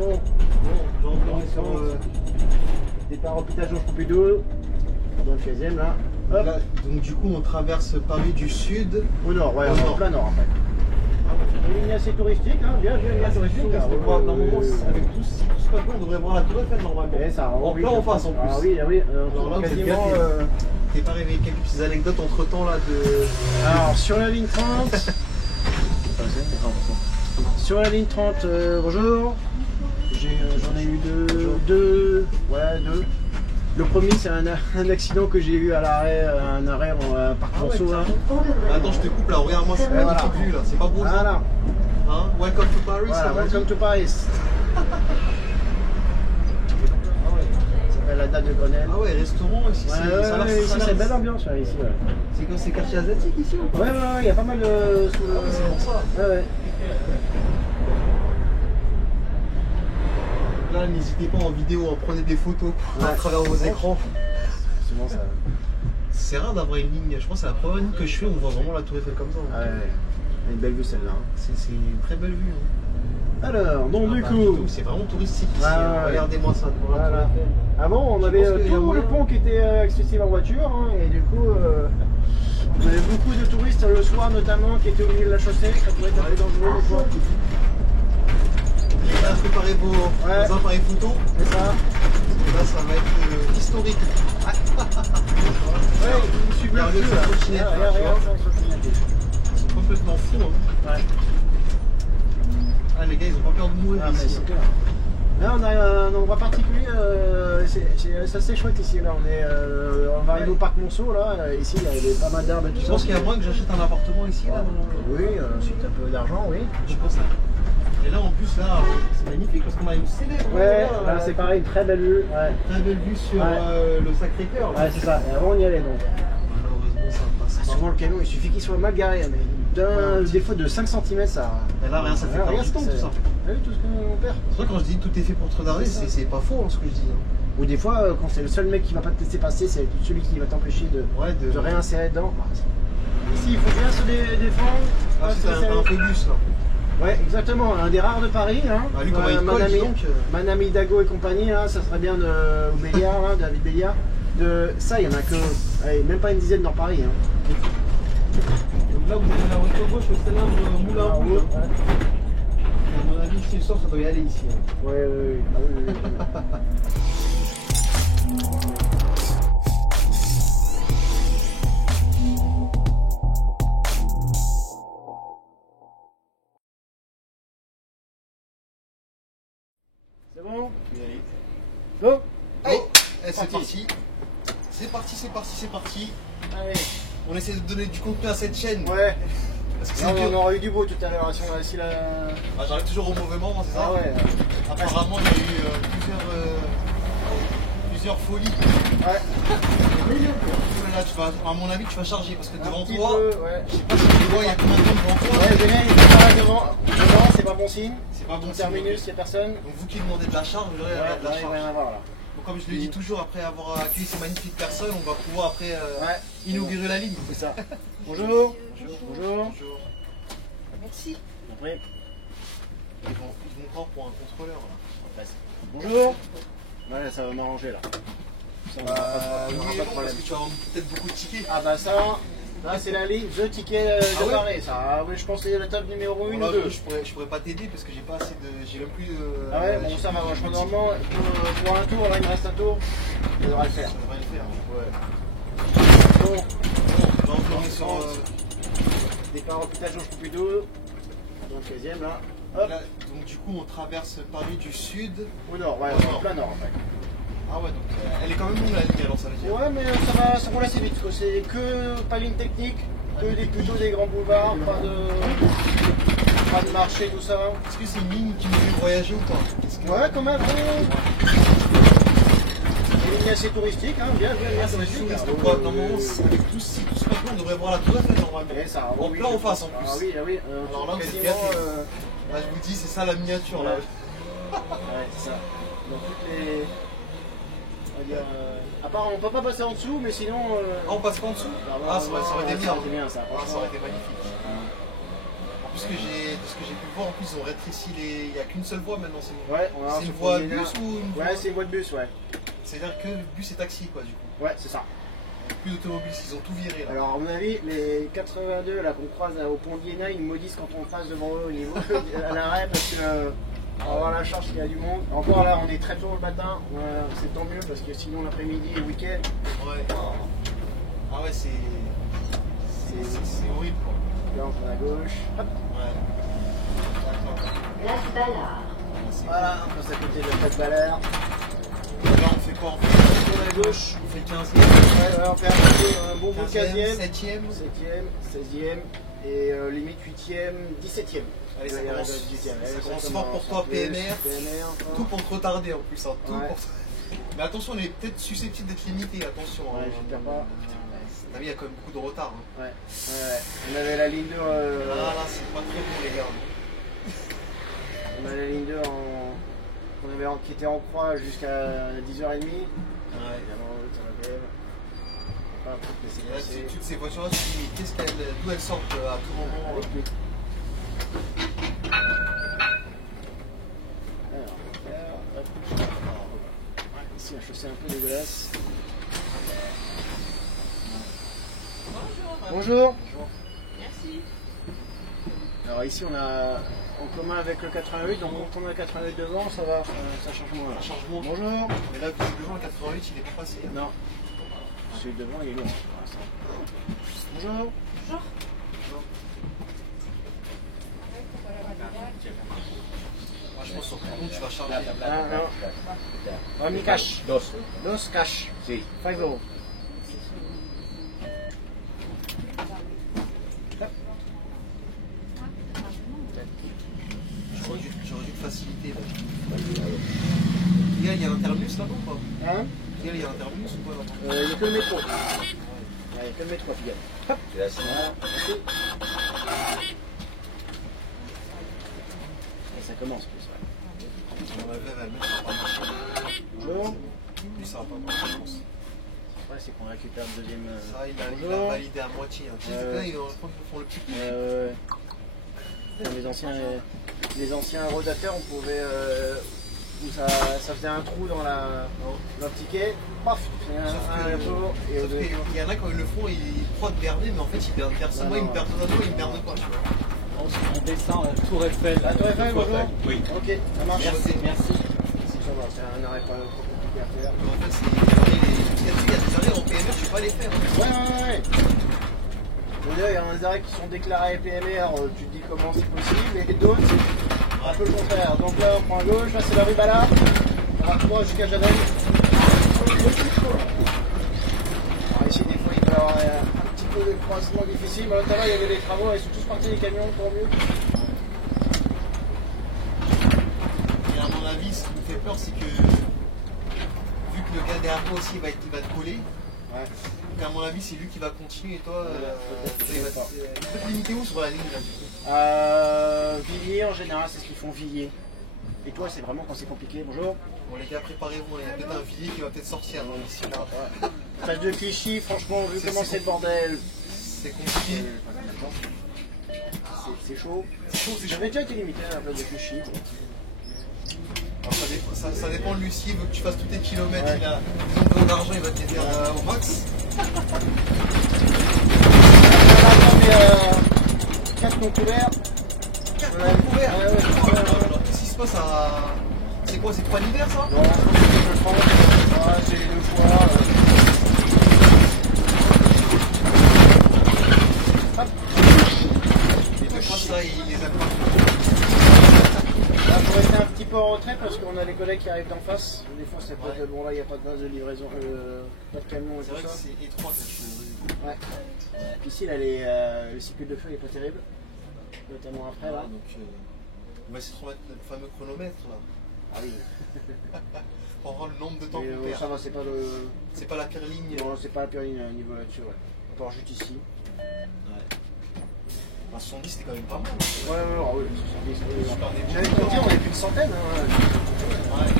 Bon, on est sur départ hôpital Georges Pompidou, dans le 16e là. Hop. Là, donc du coup on traverse Paris du sud Au nord, ouais, au nord. en plein nord en fait. Une ligne assez touristique, hein, bien touristique. Normalement, avec tout ce qui se passe, on devrait voir la Tour Eiffel normalement. Et ça, en plein en face en plus. Ah oui, ah oui. Alors là, Quasiment. t'es pas réveillé quelques petites anecdotes entre temps là de. Alors sur la ligne 30. Sur la ligne 30, bonjour. J'en ai eu deux. Ouais, deux. Le premier, c'est un accident que j'ai eu à l'arrêt, un arrêt en parc Monceau. Là. Attends, je te coupe là, regarde-moi, c'est pas voilà. vue là, c'est pas beau ça. Voilà. Hein, welcome to Paris, Voilà, ça va. welcome to Paris. Ça s'appelle la date de Grenelle. Ah ouais, restaurant ici, ici c'est belle ambiance là, ici. Ouais. C'est quoi, c'est quartier asiatique ici ou pas? Ouais, il y a pas mal de. C'est pour ça. Ouais. Là, n'hésitez pas en vidéo, prenez des photos à travers vos écrans. Souvent ça. C'est rare d'avoir une ligne, je pense que c'est la première ligne que je fais, on voit vraiment la Tour Eiffel comme ça. Ouais, une belle vue celle-là. C'est une très belle vue. Hein. Alors, donc du coup. C'est vraiment touristique ici, regardez-moi ça. Voilà. Avant, on avait tout le pont qui était accessible en voiture, hein, et du coup, on avait beaucoup de touristes le soir notamment qui étaient au milieu de la chaussée, ça pouvait être un peu dangereux des fois. Là, préparez vos appareils photo. C'est ça. Là, ça va être historique. Ouais, je suis bien Regarde, sûr. sur le trottinette, là, tu vois. C'est complètement fou. Hein. Ouais. Ah, les gars, ils ont pas peur de mourir Ah, mais ici. c'est clair. Là, on a un endroit particulier, c'est assez chouette ici. Là, on va arriver au parc Monceau. Là, ici, il y avait pas mal d'arbres et tout Je ça. pense qu'il y a moyen que j'achète un appartement ici. Là, Oui, si tu as un peu d'argent, oui. je pense ça. Et là, en plus, là, c'est magnifique parce qu'on a une célèbre. Ouais, là, c'est pareil, une très belle vue. Ouais, Très belle vue sur le Sacré-Cœur. ouais c'est ça. Et avant, on y allait donc. Malheureusement, ça passe pas. Souvent, le canon, il suffit qu'il soit mal garé, mais des fois de 5 cm, ça. Et là, rien, ça fait rien pas tout ça. T'as vu tout ce qu'on perd? C'est vrai, quand je dis tout est fait pour te regarder, c'est pas faux hein, ce que je dis. Hein. Ou des fois, quand c'est le seul mec qui va pas te laisser passer, c'est celui qui va t'empêcher de réinsérer dedans. Ici, il faut bien se défendre. Ah, c'est un phébus là. Ouais, exactement, un des rares de Paris. Hein. Bah, lui, comment il colle, dis donc. Madame Hidalgo et compagnie, hein, ça serait bien de Béliard, hein, David Béliard. Ça, il y en a que. Allez, même pas une dizaine dans Paris. Hein. Donc là, vous avez la route gauche, au célèbre Moulin Rouge. Ouais. À mon avis, si le sort, ça doit y aller ici. Hein. Ouais. Ah, oui. C'est bon? Go! Allez, c'est parti. C'est parti. Allez. On essaie de donner du contenu à cette chaîne. Ouais. Parce que Non, c'est on aurait eu du beau tout à l'heure. Si la... Ah, j'arrive toujours au mauvais moment, c'est ça? Ah ouais. Apparemment, il y a eu plusieurs folies. Ouais. Là, à mon avis, tu vas charger parce que devant petit toi, peu, ouais. je sais pas si tu vois, il y a combien de temps devant toi. Ouais, Julien, il est pas là devant. Devant, c'est pas bon signe. C'est pas bon signe. Terminus, il n'y a personne. Donc, vous qui demandez de la charge, vous aurez de la il va charge. rien avoir là. Donc, comme je le dis toujours, après avoir accueilli ces magnifiques personnes, on va pouvoir après inaugurer la ligne. C'est ça. Bonjour. Bonjour. Merci. Après. Ils vont croire pour un contrôleur. Là. Bonjour. Ouais, ça va m'arranger là. Ça, on aura pas de Parce problème. que tu vas avoir peut-être beaucoup de tickets. Ah bah ça, là c'est la ligne, the ticket de Paris, ça. Ah oui, je pense que c'est la table numéro 1 ou 2. Je pourrais pas t'aider parce que j'ai pas assez de. J'ai même plus. Ah ouais, bon ça va, je crois normalement pour un tour, là il me reste un tour, ça devrait le faire. Ça devrait le faire, ouais. Bon, Donc on est sur. départ hôpital Georges Pompidou, dans le 16e là. Hop. Là, donc du coup on traverse Paris du sud. Au nord, ouais, en plein nord en fait. Ah ouais, donc elle est quand même longue la ligne alors ça veut dire. Ouais, mais ça roule assez vite, quoi. C'est que pas ligne technique, plutôt des grands boulevards, pas de marché, tout ça. Est-ce que c'est une ligne qui nous fait voyager ou pas? Ouais, quand même. Une ligne assez touristique, hein, bien touristique. Donc normalement, avec tout ce on devrait voir la Tour Eiffel normalement. Et ça, En plein en face en plus. Ah oui, alors là, vous êtes quasiment. gâtés. Là, je vous dis, c'est ça la miniature là. Ouais, c'est ça. Dans toutes les. On va dire. À part, on peut pas passer en dessous, mais sinon. Ah, on passe pas en dessous? Ah, ça aurait été bien. Ça aurait été bien ça. Ah, ça aurait été magnifique. En plus, que j'ai pu voir, en plus, ils ont rétréci les. Il n'y a qu'une seule voie maintenant. Ouais, c'est une voie bus ou une voie... Ouais, c'est une voie de bus, ouais. C'est-à-dire que le bus et taxi, quoi, du coup. Ouais, c'est ça. Plus d'automobiles, ils ont tout viré là. Alors, à mon avis, les 82 là qu'on croise au pont d'Iéna, ils maudissent quand on passe devant eux au niveau à l'arrêt parce que. On va avoir la charge qu'il y a du monde. Encore là, on est très tôt le matin, c'est tant mieux parce que sinon l'après-midi et le week-end. Ouais. Ah ouais, c'est horrible quoi. Là, on prend à gauche. Hop. Ouais. Place Ballard. Voilà, on passe à côté de la Place Ballard. Là, on fait quoi? On tourne à gauche. On fait 15e. Ouais, on fait un bon bout de 15e. 7e. 7e, 16e et limite 8e, 17e. Allez, ça commence fort pour toi, PMR. Tout pour te retarder en plus. Hein. Tout pour... Mais attention, on est peut-être susceptible d'être limité. Attention. Ouais, j'espère pas. T'as vu, il y a quand même beaucoup de retard. Hein. Ouais. On avait la ligne 2. Ah là, c'est pas très bon, les gars. On avait la ligne 2 qui était en croix jusqu'à 10h30. Ouais, évidemment, ça va pas un truc laisser passer. Toutes ces voitures-là, tu te dis, mais d'où elles sortent à tout moment Ici, un chaussée un peu dégueulasse. Bonjour. Bonjour. Merci. Alors ici, on a en commun avec le 88, donc quand on a le 88 devant, ça va, ça change moins. Ça change moins. Bonjour. Mais là, visiblement, le 88, il est pas passé. Non. Celui devant, il est lourd. Bonjour. Bonjour. Je pense que sur tu vas charger. Non. How many cash? Dos cash. Si. 5 euros. J'aurais dû te faciliter là. Il y a un terminus là-bas ou pas? Hein? Il y a un terminus ou pas là-bas? Il n'y a que le métro. Il n'y a que le métro, fille. Hop. Voilà, merci. Et ça commence plus, ouais. On va lever, elle ça va pas marcher. Bonjour. Lui, ça va pas marcher, je pense. Ouais, c'est qu'on récupère le deuxième. Ça, il a validé à moitié. Hein. Tu sais, ils font le plus. Les anciens rodateurs, on pouvait. Où ça faisait un trou dans le ticket, paf, il y en a quand ils le font, ils croient de berner, mais en fait ils perdent personne. Moi ils me perdent totalement, ils me perdent pas. Tu vois. On descend à Tour Eiffel. La Tour Eiffel, bonjour. Oui. Ok, ça marche. Merci. C'est un arrêt pas trop compliqué à faire. En fait, il y a des arrêts en PMR, tu peux pas les faire. Ouais. Il y a des arrêts qui sont déclarés PMR, tu te dis comment c'est possible, et d'autres, c'est un peu le contraire. Donc là, on prend à gauche, là c'est la rue Ballard, on va tout droit jusqu'à Javel. Alors ici, des fois, il peut y avoir un petit peu de croisement difficile, mais là, il y avait des travaux, ils sont tous partis, les camions, tant mieux. Et à mon avis, ce qui me fait peur, c'est que, vu que le gars derrière toi aussi, il va te coller. Ouais. Donc à mon avis, c'est lui qui va continuer et toi, il va te limiter où sur la ligne là? Villiers en général, c'est ce qu'ils font Villiers. Et toi, c'est vraiment quand c'est compliqué. Bonjour. Bon les gars, préparez-vous, il y a peut-être un Villiers qui va peut-être sortir ici là. Place de Clichy, franchement, vu comment c'est le bordel. C'est compliqué. C'est chaud. C'est J'avais déjà été limité à la place de Clichy. Alors, ça dépend de lui, s'il veut que tu fasses tous tes kilomètres, il a besoin d'argent, il va te les faire au max. 4 non couverts. 4 non couverts. Alors qu'est-ce qui se passe à... C'est quoi, c'est 3 l'hiver ça? Non, je prends. C'est 2 fois. Hop. Les 2 fois ça, il les a pas. Là, faut rester un petit peu en retrait parce qu'on a les collègues qui arrivent d'en face. Des fois, c'est peut-être bon, là, il n'y a pas de base de livraison, pas de camion et c'est tout vrai ça. que c'est étroit cette chose. Ouais. Puis ici, là, le cycle de feu n'est pas terrible, notamment après là. Donc, on va essayer de remettre le fameux chronomètre là. Ah oui. Pour voir le nombre de temps Mais qu'on perd. ça va, c'est pas le. C'est pas la pire ligne. Non, c'est pas la pire ligne à niveau là-dessus, ouais. On part juste ici. Ouais. 70 c'était quand même pas mal. Ouais, 70. Super J'avais te dire, on est plus de centaines. Hein. Ouais.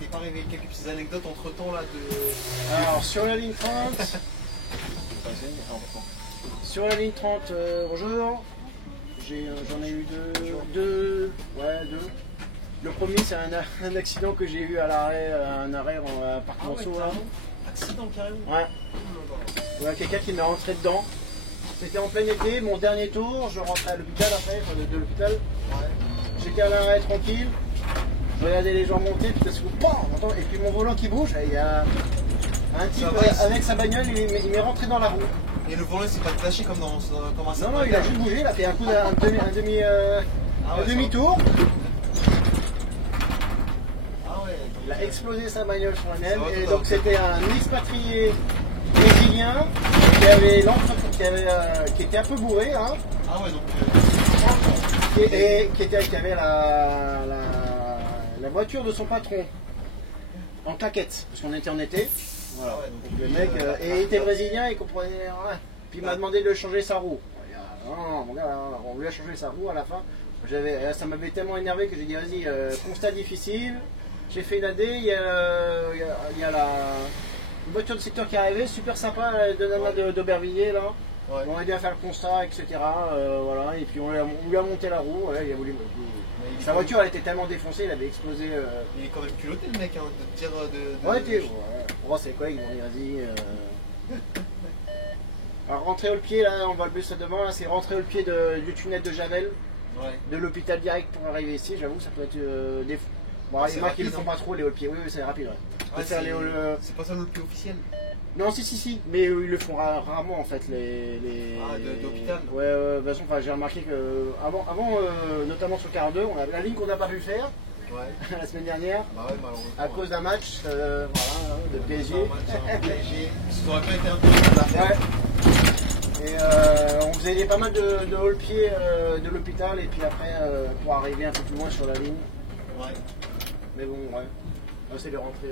T'es pas réveillé quelques petits des anecdotes entre temps là de. Alors sur la ligne 30. Sur la ligne 30, bonjour. J'en ai eu deux. Le premier, c'est un accident que j'ai eu à l'arrêt, un arrêt en parc Monceau. Accident carrément. Ouais, quelqu'un qui m'est rentré dedans. C'était en plein été, mon dernier tour, je rentrais à l'hôpital après, de l'hôpital. Ouais. J'étais à l'arrêt tranquille, je regardais les gens monter, puis d'un coup, et puis mon volant qui bouge, il y a un type avec sa bagnole, il m'est rentré dans la roue. Et le volant il s'est pas détaché comme un Non, il a juste bougé, il a fait un coup un demi-tour. Il a explosé sa bagnole sur elle-même, et donc c'était un expatrié brésilien qui était un peu bourré, hein. Ah ouais, donc. Qui avait la voiture de son patron en claquette, parce qu'on était en été. Voilà. Donc le mec était brésilien, il comprenait rien. Puis il m'a demandé de changer sa roue. Non, mon gars, on lui a changé sa roue à la fin. Ça m'avait tellement énervé que j'ai dit vas-y, constat difficile. J'ai fait une AD, il y a une voiture de secteur qui est arrivée, super sympa, de Nana d'Aubervilliers là. Ouais. On a aidé à faire le constat, etc. Voilà, et puis on lui a monté la roue. Ouais, il a voulu. Sa voiture elle était tellement défoncée, il avait explosé. Il est quand même culotté le mec, hein, de dire de. Ouais, bon, c'est quoi, ils m'ont dit vas-y. Alors rentrer au pied, là, on voit le bus devant, là, c'est rentrer au pied du tunnel de Javel, de l'hôpital direct pour arriver ici. J'avoue, ça peut être des. Bon, il y en a qui ne le font pas trop, les haut-pieds. Oui, c'est rapide. C'est pas ça le pied officiel. Non, si, mais ils le font rarement en fait. D'hôpital. Ouais, de toute façon, j'ai remarqué que avant notamment sur 42, on avait la ligne qu'on n'a pas pu faire la semaine dernière, à cause d'un match de PSG. Ça aurait pas été un peu là. Et on faisait pas mal de haut-pied de l'hôpital, et puis après, pour arriver un peu plus loin sur la ligne. Ouais. Mais bon, on essaie de rentrer.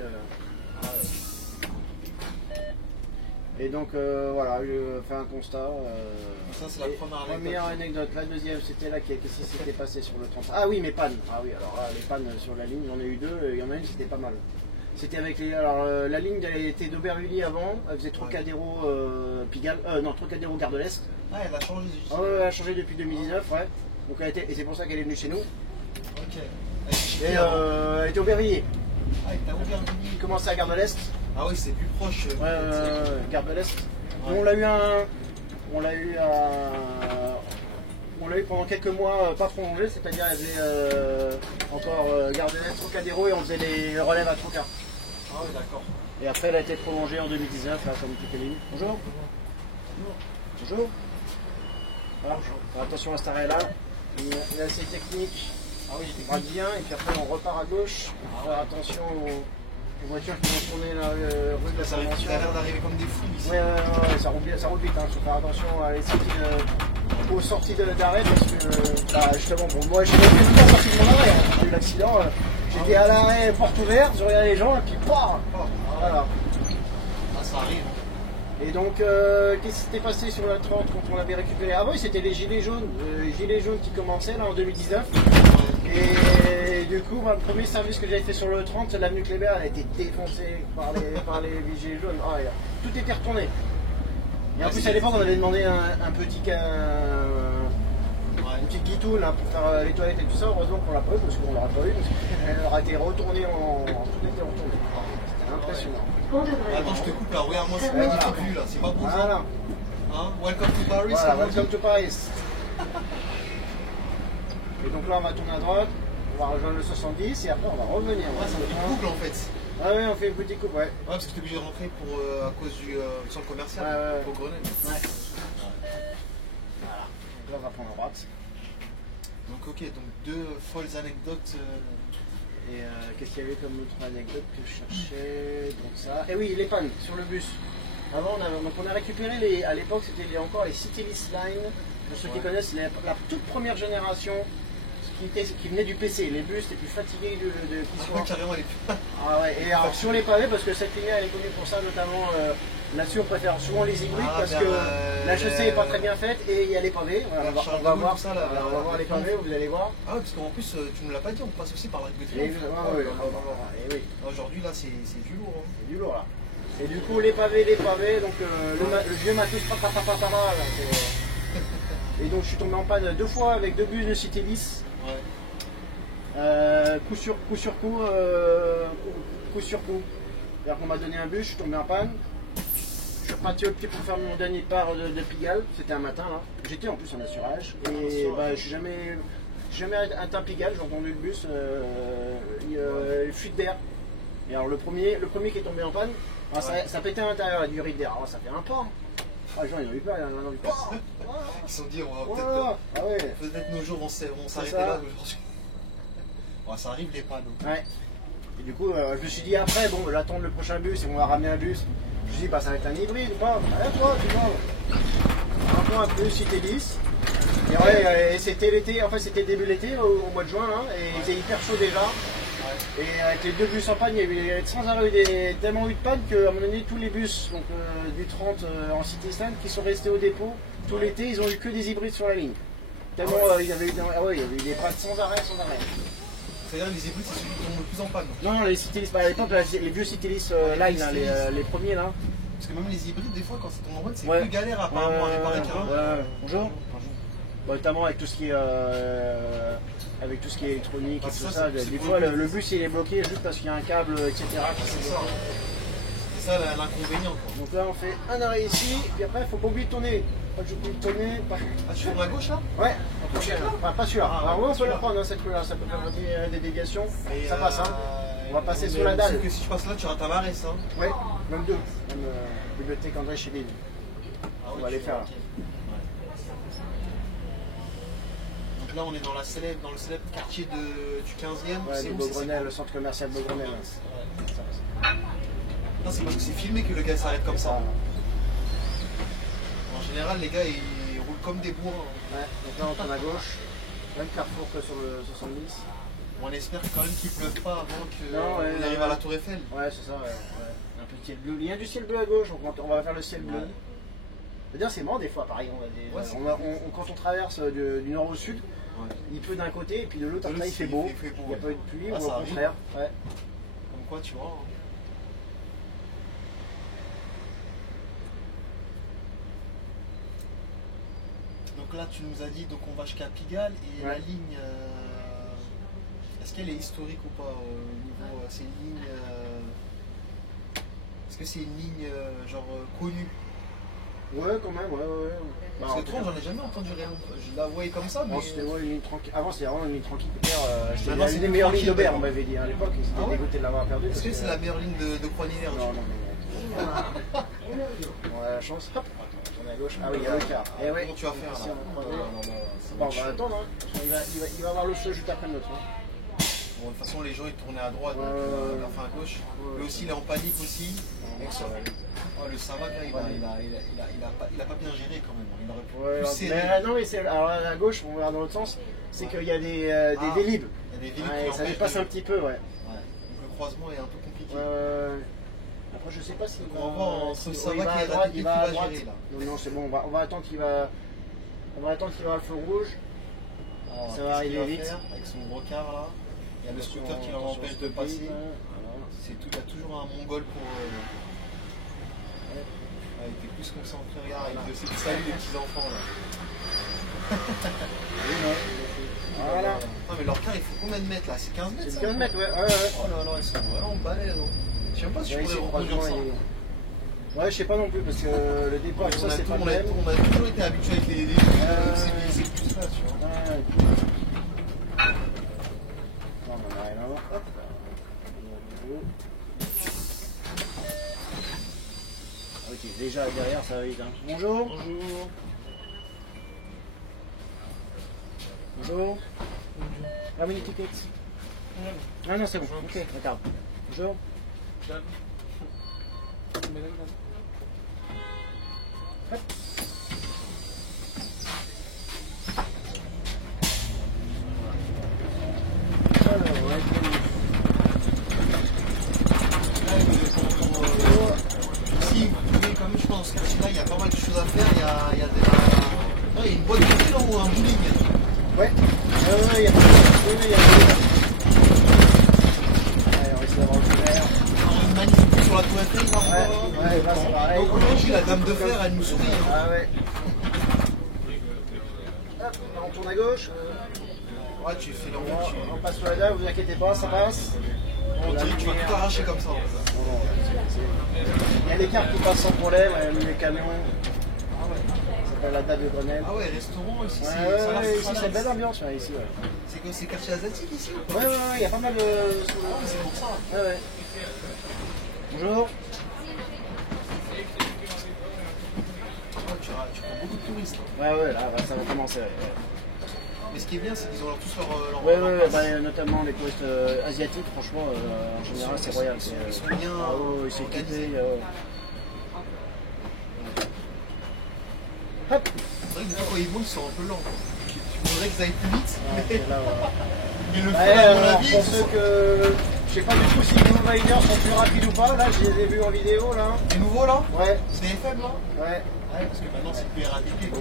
Et donc voilà, je fais un constat. Ça c'est la première anecdote. La deuxième, c'était là qu'est-ce qui s'était passé sur le 30. Ah oui, mes pannes. Ah oui, alors là, les pannes sur la ligne, j'en ai eu deux. Il y en a une, c'était pas mal. C'était avec les. Alors la ligne, elle était d'Aubervilliers avant. Elle faisait Trocadéro Pigalle. Non, Trocadéro Gare de l'Est. Ah, elle a changé. Elle a changé depuis 2019, ouais. Donc et c'est pour ça qu'elle est venue chez nous. Ok. Et elle était Aubervilliers. Ah, elle était à Aubervilliers. Il commençait à Gare de l'Est. Ah oui, c'est plus proche. Gare de l'Est. On l'a eu pendant quelques mois, pas prolongé, c'est-à-dire elle faisait encore Gare de l'Est, Trocadéro, et on faisait les relèves à Troca. Ah oui, d'accord. Et après elle a été prolongée en 2019, là, comme toutes les lignes. Bonjour. Bonjour. Voilà. Alors, attention à cet arrêt là. Il est assez technique. Ah oui, j'étais bien, et puis après on repart à gauche. Faire attention aux voitures qui vont tourner la rue de la Salvation. Ça a l'air d'arriver comme des fous ici. Ouais, ça roule vite, hein. Il faut faire attention aux sorties d'arrêt, parce que justement, bon, moi je suis tout à sortie de mon arrêt, j'ai eu l'accident, j'étais à l'arrêt porte ouverte, je regardais les gens, et puis PAH voilà. Ah, ça arrive. Et donc, qu'est-ce qui s'était passé sur la 30 quand on l'avait récupéré? Ah oui, c'était les gilets jaunes qui commençaient là en 2019. Et du coup, le premier service que j'avais fait sur le 30, l'avenue Kléber, elle a été défoncée par les gilets jaunes. Ah, tout était retourné. Et en plus, à l'époque, on avait demandé une petite guitoune pour faire les toilettes et tout ça. Heureusement qu'on l'a pas eu, parce qu'on l'aurait pas eu, parce qu'elle aurait été retournée tout était retourné. C'était impressionnant. Attends, je te coupe là, regarde-moi, c'est pas du tout vu là, c'est pas bon ça. Hein? Welcome to Paris. Voilà, welcome to Paris. Et donc là, on va tourner à droite, on va rejoindre le 70 et après on va revenir. C'est une petite couple en fait. Ah oui, on fait une petite coupe, ouais. Ouais, parce que tu es obligé de rentrer à cause du centre commercial pour Grenelle. Ouais. Voilà. Donc là, on va prendre à droite. Donc ok, donc deux folles anecdotes. Et qu'est-ce qu'il y avait comme autre anecdote que je cherchais? Donc ça. Et oui, les pannes sur le bus. Avant, on a récupéré à l'époque, c'était encore les Citylist Line. Pour ceux qui connaissent, la toute première génération qui venait du PC. Les bus étaient plus fatigués qu'ils soient. Carrément, les plus. Ah ouais, et alors sur les pavés, parce que cette ligne elle est connue pour ça, notamment Là-dessus, on préfère souvent les hybrides parce que la chaussée n'est pas très bien faite et il y a les pavés. Voilà, on va voir ça, on va voir les pavés, vous allez voir. Ah oui, parce qu'en plus, tu ne me l'as pas dit, on passe aussi par l'Arc de Triomphe. Oui. Aujourd'hui, là, c'est du lourd. Hein. C'est du lourd, là. Et du coup, les pavés, donc le vieux matos, et donc je suis tombé en panne 2 fois avec 2 bus de Citélis. Ouais. Coup sur coup. C'est-à-dire qu'on m'a donné un bus, je suis tombé en panne. Je suis reparti au pied pour faire mon dernier part de Pigalle. C'était un matin là. J'étais en plus en assurage. Et bah, je suis jamais atteint Pigalle, j'ai entendu le bus, fuite d'air. Et alors le premier qui est tombé en panne, ça pétait à l'intérieur, du riz d'air. Alors ça fait un pas. Ah, les gens ils ont eu peur, ils en ont eu peur. Ils se sont dit, on va peut-être nos jours vont s'arrêter là aujourd'hui. Ça arrive les pannes. Ouais. Et du coup, je me suis dit après, bon, j'attends le prochain bus et on va ramener un bus. Je me suis dit, bah ça va être un hybride ou pas. Toi, tu vois. Un peu Citélis. Et ouais, c'était l'été, en fait c'était début de l'été, au mois de juin, hein, et il faisait hyper chaud déjà. Et avec les 2 bus en panne, il y avait sans arrêt tellement eu de panne qu'à un moment donné, tous les bus donc, du 30 en City-Stand qui sont restés au dépôt, tout l'été, ils ont eu que des hybrides sur la ligne. Tellement il y avait eu des pannes sans arrêt. C'est-à-dire les hybrides, c'est celui qui tombe le plus en panne. Non, les Citélis, à l'époque, les vieux Citélis Line, les premiers là. Parce que même les hybrides, des fois, quand ça tombe en panne, c'est plus galère apparemment à réparer qu'un. Bonjour. Bon, notamment avec tout ce qui est électronique et tout ça. Des fois, le bus il est bloqué juste parce qu'il y a un câble, etc. C'est ça l'inconvénient. Donc là, on fait un arrêt ici, puis après, il faut pas oublier de tourner. Pas que je oublie de tourner. Ah, tu tournes à gauche là? Ouais, pas celui-là. Alors, on peut la prendre, cette rue-là, ça peut faire des déviations. Ça passe, hein. On va passer sur la dalle. Que si je passe là, tu rates un arrêt, ça? Ouais, même 2. Même bibliothèque André Chéline. On va les faire là. Là, on est dans le célèbre quartier du 15e. Ouais, de Beaugrenelle, le centre commercial de Beaugrenelle. Non, c'est parce que c'est filmé que le gars s'arrête comme ça. En général, les gars, ils roulent comme des bourrins. Ouais, donc là, on tourne à gauche. Même carrefour que sur le 70. On espère quand même qu'il ne pleuve pas avant qu'on arrive à la Tour Eiffel. Ouais, c'est ça. Ouais. Un peu de ciel bleu. Il y a du ciel bleu à gauche, on va faire le ciel bleu. D'ailleurs, c'est marrant des fois, pareil. Quand on traverse du nord au sud, il pleut d'un côté et puis de l'autre après il fait beau. Il n'y a pas eu de pluie ou au contraire. Ouais. Comme quoi, tu vois. Donc là, tu nous as dit donc on va jusqu'à Pigalle et la ligne. Est-ce qu'elle est historique ou pas au niveau c'est une ligne est-ce que c'est une ligne genre connue? Ouais, quand même, ouais. Parce que toi, j'en ai jamais entendu rien. Je la voyais comme ça, mais. C'était une ligne tranquille. Avant, c'était vraiment une ligne tranquille. C'était une des meilleures lignes d'Aubert, on m'avait dit à l'époque. C'était dégoûté de l'avoir perdu. Est-ce que c'est la meilleure ligne de Croix-Nivert? Non. On a la chance. Hop, on est à gauche. Ah oui, il y a le car. Et ouais. Comment tu vas faire là? Bon, on va attendre. Il va avoir le feu juste après le nôtre. Bon, de toute façon, les gens ils tournaient à droite, enfin à gauche. Lui aussi, il est en panique aussi. Le Savac, il a pas bien géré quand même. Il aurait pu plus serrer. Non, mais alors à gauche, on verra dans l'autre sens, c'est qu'il y a des vélib. Il y a des vélib ça dépasse un petit peu, ouais. Donc le croisement est un peu compliqué. Après, je sais pas s'il va entre Savac et à droite, il va gérer là. Non, c'est bon, on va attendre qu'il va. On va attendre qu'il va le feu rouge. Ça va arriver vite. Avec son gros car là. Il y a le scooter qui l'empêche de passer. Il y a toujours un mongol pour. Il était plus concentré, regarde, il faisait salut les petits enfants là. Voilà. Non mais leur car il faut combien de mètres là? C'est 15 mètres? C'est 15 mètres, ouais. Oh là là, ils sont vraiment balèzes. Je sais même pas si je pourrais reconduire ça. Ouais, je sais pas non plus parce que le départ, ça c'est pas le même. On a toujours été habitué avec les c'est plus ça, tu vois. Non, on a rien à voir. Hop. Ok, déjà derrière ça va vite. Hein. Bonjour. Bonjour. How many tickets? Ah non, c'est bon. Ok, d'accord. Bonjour. Hop. Alors, ouais, si vous pouvez quand autre chose à faire, il y a une boîte de nuit là ou un bowling. Ouais, il y a pas de on risque d'avoir le vert. Une manif sur la tour Eiffel, ouais, là c'est pareil. Donc aujourd'hui, la dame de fer, elle nous sourit. Ah ouais. Hop, on tourne à gauche. Ouais, tu fais l'envers. On passe sur la dalle, vous inquiétez pas, ça passe. On dirait que tu vas tout arracher comme ça. Il y a les cartes qui passent sans problème, les camions. Ça s'appelle la dalle de Grenelle. Ah ouais, restaurant ici, c'est une belle ambiance ici. C'est quoi, c'est quartier asiatique ici? Ouais, il y a pas mal de. C'est pour ça. Ouais. Bonjour. Tu prends beaucoup de touristes. Ouais, là, ça va commencer. Mais ce qui est bien, c'est qu'ils ont tous leur ouais, notamment les touristes asiatiques, franchement, en général, c'est royal. Ils sont bien ils sont organisés. Hop. C'est vrai que des fois, quand ils montent, ils sont un peu lents. Il faudrait qu'ils aillent plus vite. Mais le fait, à mon avis, pour ceux que. Je sais pas du tout si les nouveaux riders sont plus rapides ou pas. Là, je les ai vus en vidéo. Là. Les nouveaux là? Ouais. C'est FM là? Ouais. Ouais, parce que maintenant c'est plus RATP quoi.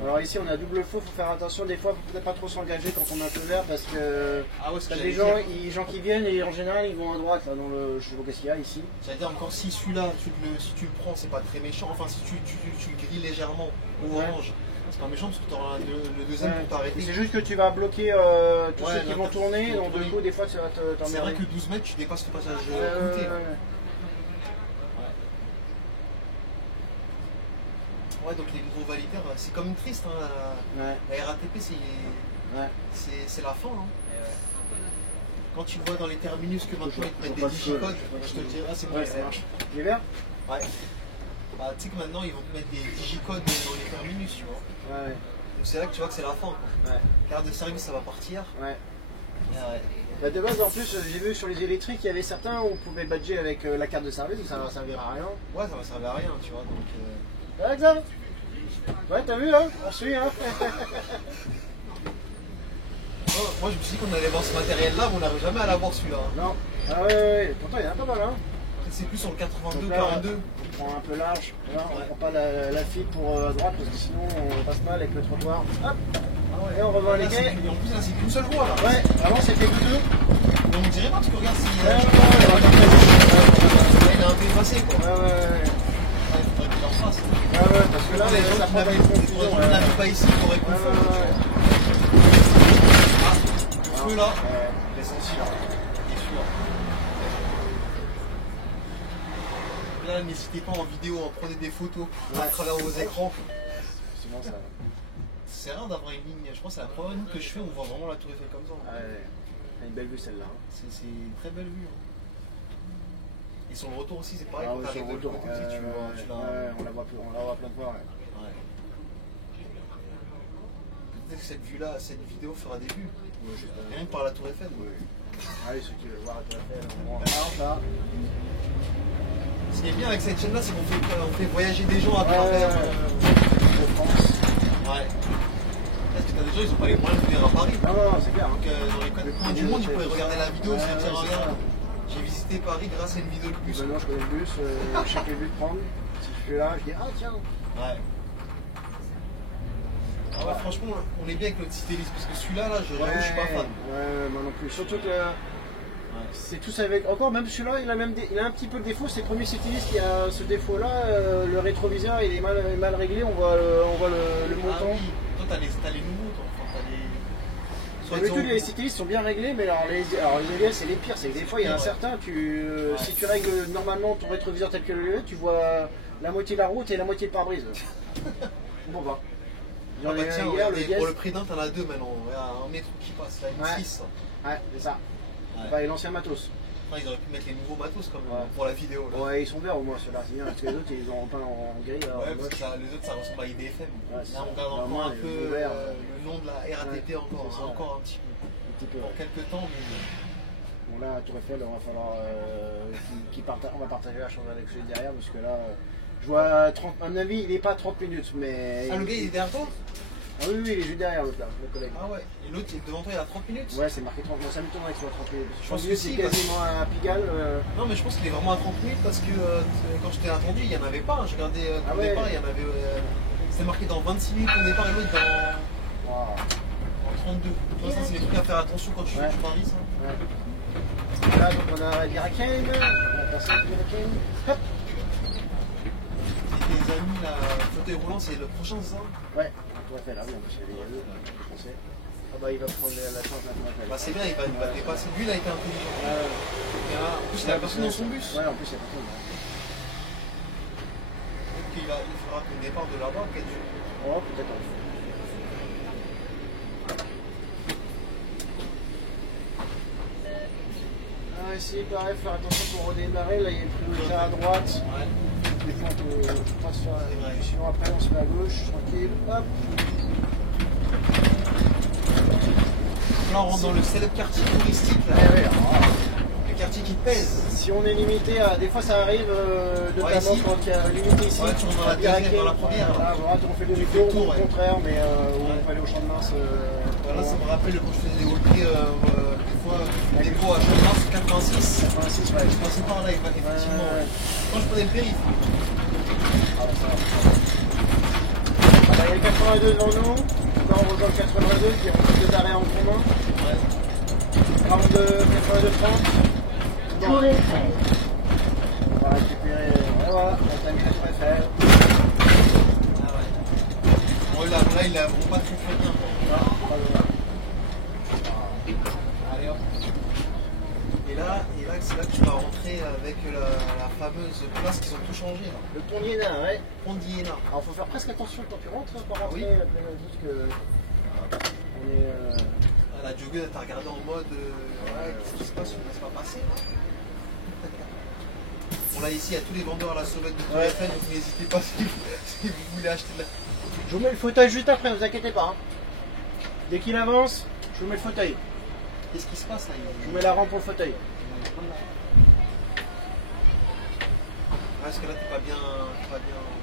Alors ici on a double feu, faut faire attention, des fois faut peut-être pas trop s'engager quand on a un peu vert parce que t'as des gens qui viennent et en général ils vont à droite là dans le. Je sais pas qu'est-ce qu'il y a ici. J'allais dire encore si celui-là, si tu le prends c'est pas très méchant, enfin si tu le grilles légèrement au orange, c'est pas méchant parce que tu auras le deuxième pour t'arrêter. C'est juste que tu vas bloquer tous ceux qui vont tourner, donc du coup des fois ça va t'emmerder. C'est vrai que 12 mètres tu dépasses le passage goûté. Ouais, donc les gros valideurs, c'est comme triste, hein, la RATP c'est la fin. Hein. Quand tu vois dans les terminus que maintenant ils te mettent des digicodes, je te le dirai, c'est bon, ça marche. Les verts? Ouais. Bah, tu sais que maintenant ils vont te mettre des digicodes dans les terminus, tu vois. Ouais. Donc c'est là que tu vois que c'est la fin. Quoi. Ouais. Carte de service ça va partir. Ouais. Ouais. Bah de base en plus j'ai vu sur les électriques il y avait certains où on pouvait badger avec la carte de service, ça va servir à rien. Ouais, ça va servir à rien, tu vois. Donc, ouais, exact. Ouais, t'as vu, hein? On suit, hein? Moi, je me suis dit qu'on allait voir ce matériel-là, mais on n'arrive jamais à l'avoir celui-là. Non. Ah ouais, pourtant il y en a pas mal, hein? C'est plus sur le 82, là, 42. On prend un peu large. Là, on prend pas la file pour à droite parce que sinon on passe mal avec le trottoir. Hop! Et on revoit les quais. En plus, là, c'est qu'une seule voie, là. Ouais, avant c'était que deux. Mais on dirait pas parce que regarde, si. Il est un peu effacé, quoi. Ouais. Il faudrait qu'il leur fasse. Ouais, parce que là, ça prend pas une confusion. On n'avait pas ici, il faudrait qu'on fasse. Le feu là, l'essentiel, bien sûr. Là, n'hésitez pas en vidéo, en prenez des photos à travers vos écrans. C'est bon ça. C'est rare d'avoir une ligne, je pense que c'est la première ligne que je fais, on voit vraiment la tour Eiffel comme ça. Ouais, une belle vue celle-là. C'est une très belle vue. Et sur le retour aussi, c'est pareil, Ah, quand t'arrives de l'autre côté aussi, on la voit plein de fois. Peut-être que cette vue-là, cette vidéo fera des vues. Rien que par la tour Eiffel. Allez, ceux qui veulent voir la tour Eiffel, on marche là. Ce qui est bien avec cette chaîne-là, c'est qu'on fait voyager des gens à travers France. Ouais. Parce que t'as des gens, ils n'ont pas les moyens de venir à Paris. Non, c'est clair. Donc dans les quatre coins du monde, ils pourraient regarder la vidéo et se dire regarde, j'ai visité Paris grâce à une vidéo de bus. Maintenant, je connais le bus, je sais quel but prendre. Si je suis là, je dis ah tiens. Ouais. Ah ouais, franchement, on est bien avec notre Citélis parce que celui-là, là, je suis pas fan. Ouais, moi non plus. Surtout que c'est tous avec. Encore, même celui-là, il a un petit peu de défaut. C'est le premier Citélis qui a ce défaut-là. Le rétroviseur, il est mal réglé. On voit le montant. Oui. Toi, t'as les nouveaux, toi. Enfin, tous les Citélis sont bien réglés, mais alors les EDL, c'est les pires. C'est que des fois, il y en a certains, si tu règles normalement ton rétroviseur tel que le tu vois la moitié de la route et la moitié de pare-brise. Je comprends pas. Tiens, pour le prix d'un, t'en as deux maintenant. Il y a un métro qui passe, là, une 6. Ouais, c'est ça. Bah, et l'ancien matos. Enfin, ils auraient pu mettre les nouveaux matos quand même pour la vidéo. Là. Ouais, ils sont verts au moins ceux-là, c'est bien, parce que les autres ils ont peint en gris. Ouais, parce que les autres ça ressemble à IDFM. Ouais, là on regarde encore un peu le nom de la RATP encore un petit peu. Pour quelques temps, mais. Bon, là, à Tour Eiffel, on va falloir on va partager la chambre avec celui derrière, parce que là, je vois à mon avis, il n'est pas à 30 minutes, mais. Ah, le gars il est derrière toi? Ah oui, oui, il est juste derrière l'autre là, le collègue. Ah ouais, et l'autre devant toi il a 30 minutes? Ouais, c'est marqué 30 minutes, ça m'étonnerait qu'il soit 30 minutes. Je pense que c'est quasiment à Pigalle. Non, mais je pense qu'il est vraiment à 30 minutes parce que quand je t'ai attendu, il n'y en avait pas. Je regardais au départ, il y en avait. C'était marqué dans 26 minutes au départ et l'autre en 32. Ça, c'est des trucs à faire attention quand tu fais du Paris, ça. Ouais. Là, donc on a l'Irakienne, la personne irakienne. Hop! Et tes amis, la fauteuil roulant, c'est le prochain, c'est ça? Ouais, tout à fait, là, oui, en plus, il y avait deux, je pensais. Ah bah, il va prendre la chance maintenant. Bah, c'est bien, il va dépasser. Lui, il a été intelligent. En plus, il y a personne dans son bus. Ouais, en plus, il y a personne. Donc, il faudra qu'on départ de là-bas, peut-être. Oh, peut-être. Ah, ici, pareil, faire attention pour redémarrer. Là, il y a une priorité à droite. Ouais. Des fois, on passe sur la direction. Après, on se met à gauche, tranquille. Hop. Là, on rentre dans le célèbre quartier touristique. Là. Ouais, ouais, le quartier qui pèse. Si on est limité à. Des fois, ça arrive, notamment quand il y a limité ici. Ouais, tu rentres dans la deuxième, dans la première. Là, voilà, on fait demi-tour, ou au contraire, mais on peut aller au champ de Mars. Voilà, ça me rappelle quand je faisais des walkers, des fois, des gros à champ de Mars, 86. 86, ouais. Je passais par là, effectivement. Quand je prenais le périph'. Ah, bah, ça va. Il y a le 82 devant nous. Là, on rejoint le 82 qui est plus d'arrêt en commun. Ouais. 42, 82, 30. Tour Eiffel. On va récupérer. Voilà, on a mis la Tour Eiffel. Ah ouais. Bon, là, il a vraiment pas très bien. Non, pas de. Allez hop. Et là, c'est là que tu vas rentrer avec la fameuse place qu'ils ont tout changé là. Le pont d'Iéna, ouais. Pont d'Iéna. Alors, faut faire presque attention quand tu rentres pour rentrer. Oui. Juste que. On est. La joggeuse, t'as regardé en mode. Qu'est-ce qui se passe? On ne laisse pas passer là. Bon, là, ici, il y a tous les vendeurs à la sauvette de Tour Eiffel, donc n'hésitez pas si vous voulez acheter de la. Je vous mets le fauteuil juste après, ne vous inquiétez pas. Hein. Dès qu'il avance, je vous mets le fauteuil. Qu'est-ce qui se passe là? Je vous mets la rampe pour le fauteuil. Parce que là, t'es pas bien.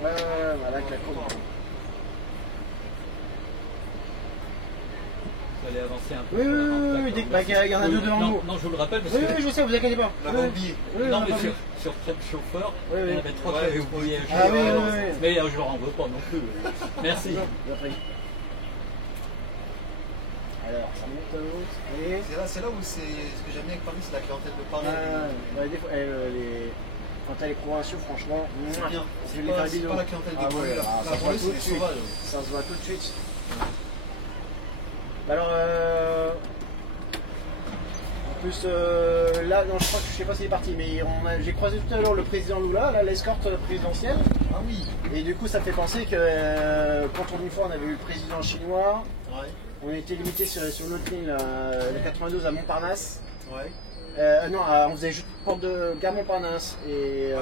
Ouais, voilà, avec la courbe. Vous allez avancer un peu. Oui, dès qu'il y en a deux devant nous. Non, je vous le rappelle parce Oui, que. je sais, vous inquiétez pas. On l'avait oublié. Non, mais sur quel chauffeur, Oui, oui. il y en avait trois qui avaient oublié. Ah oui, oui. Mais je leur en veux pas non plus. Merci. Alors, ça monte à l'autre. Et. C'est là où c'est. Ce que j'aime bien avec Paris, c'est la clientèle de Paris. Des fois, quand t'as les provinciaux, franchement, C'est bien. je vais les faire des C'est pas la clientèle Ah des ouais, Gaulois. ça La se voit banlieue, tout c'est de des suite. sauvages. Ça se voit tout de suite. Alors, en plus, là, non, je crois que je sais pas s'il est parti, mais j'ai croisé tout à l'heure le président Lula, là, l'escorte présidentielle. Ah oui. Et du coup, ça fait penser que quand une fois on avait eu le président chinois, Ouais. on était limité sur notre ligne, le 92 à Montparnasse. Ouais. Non, on faisait juste porte de gare Montparnasse. Et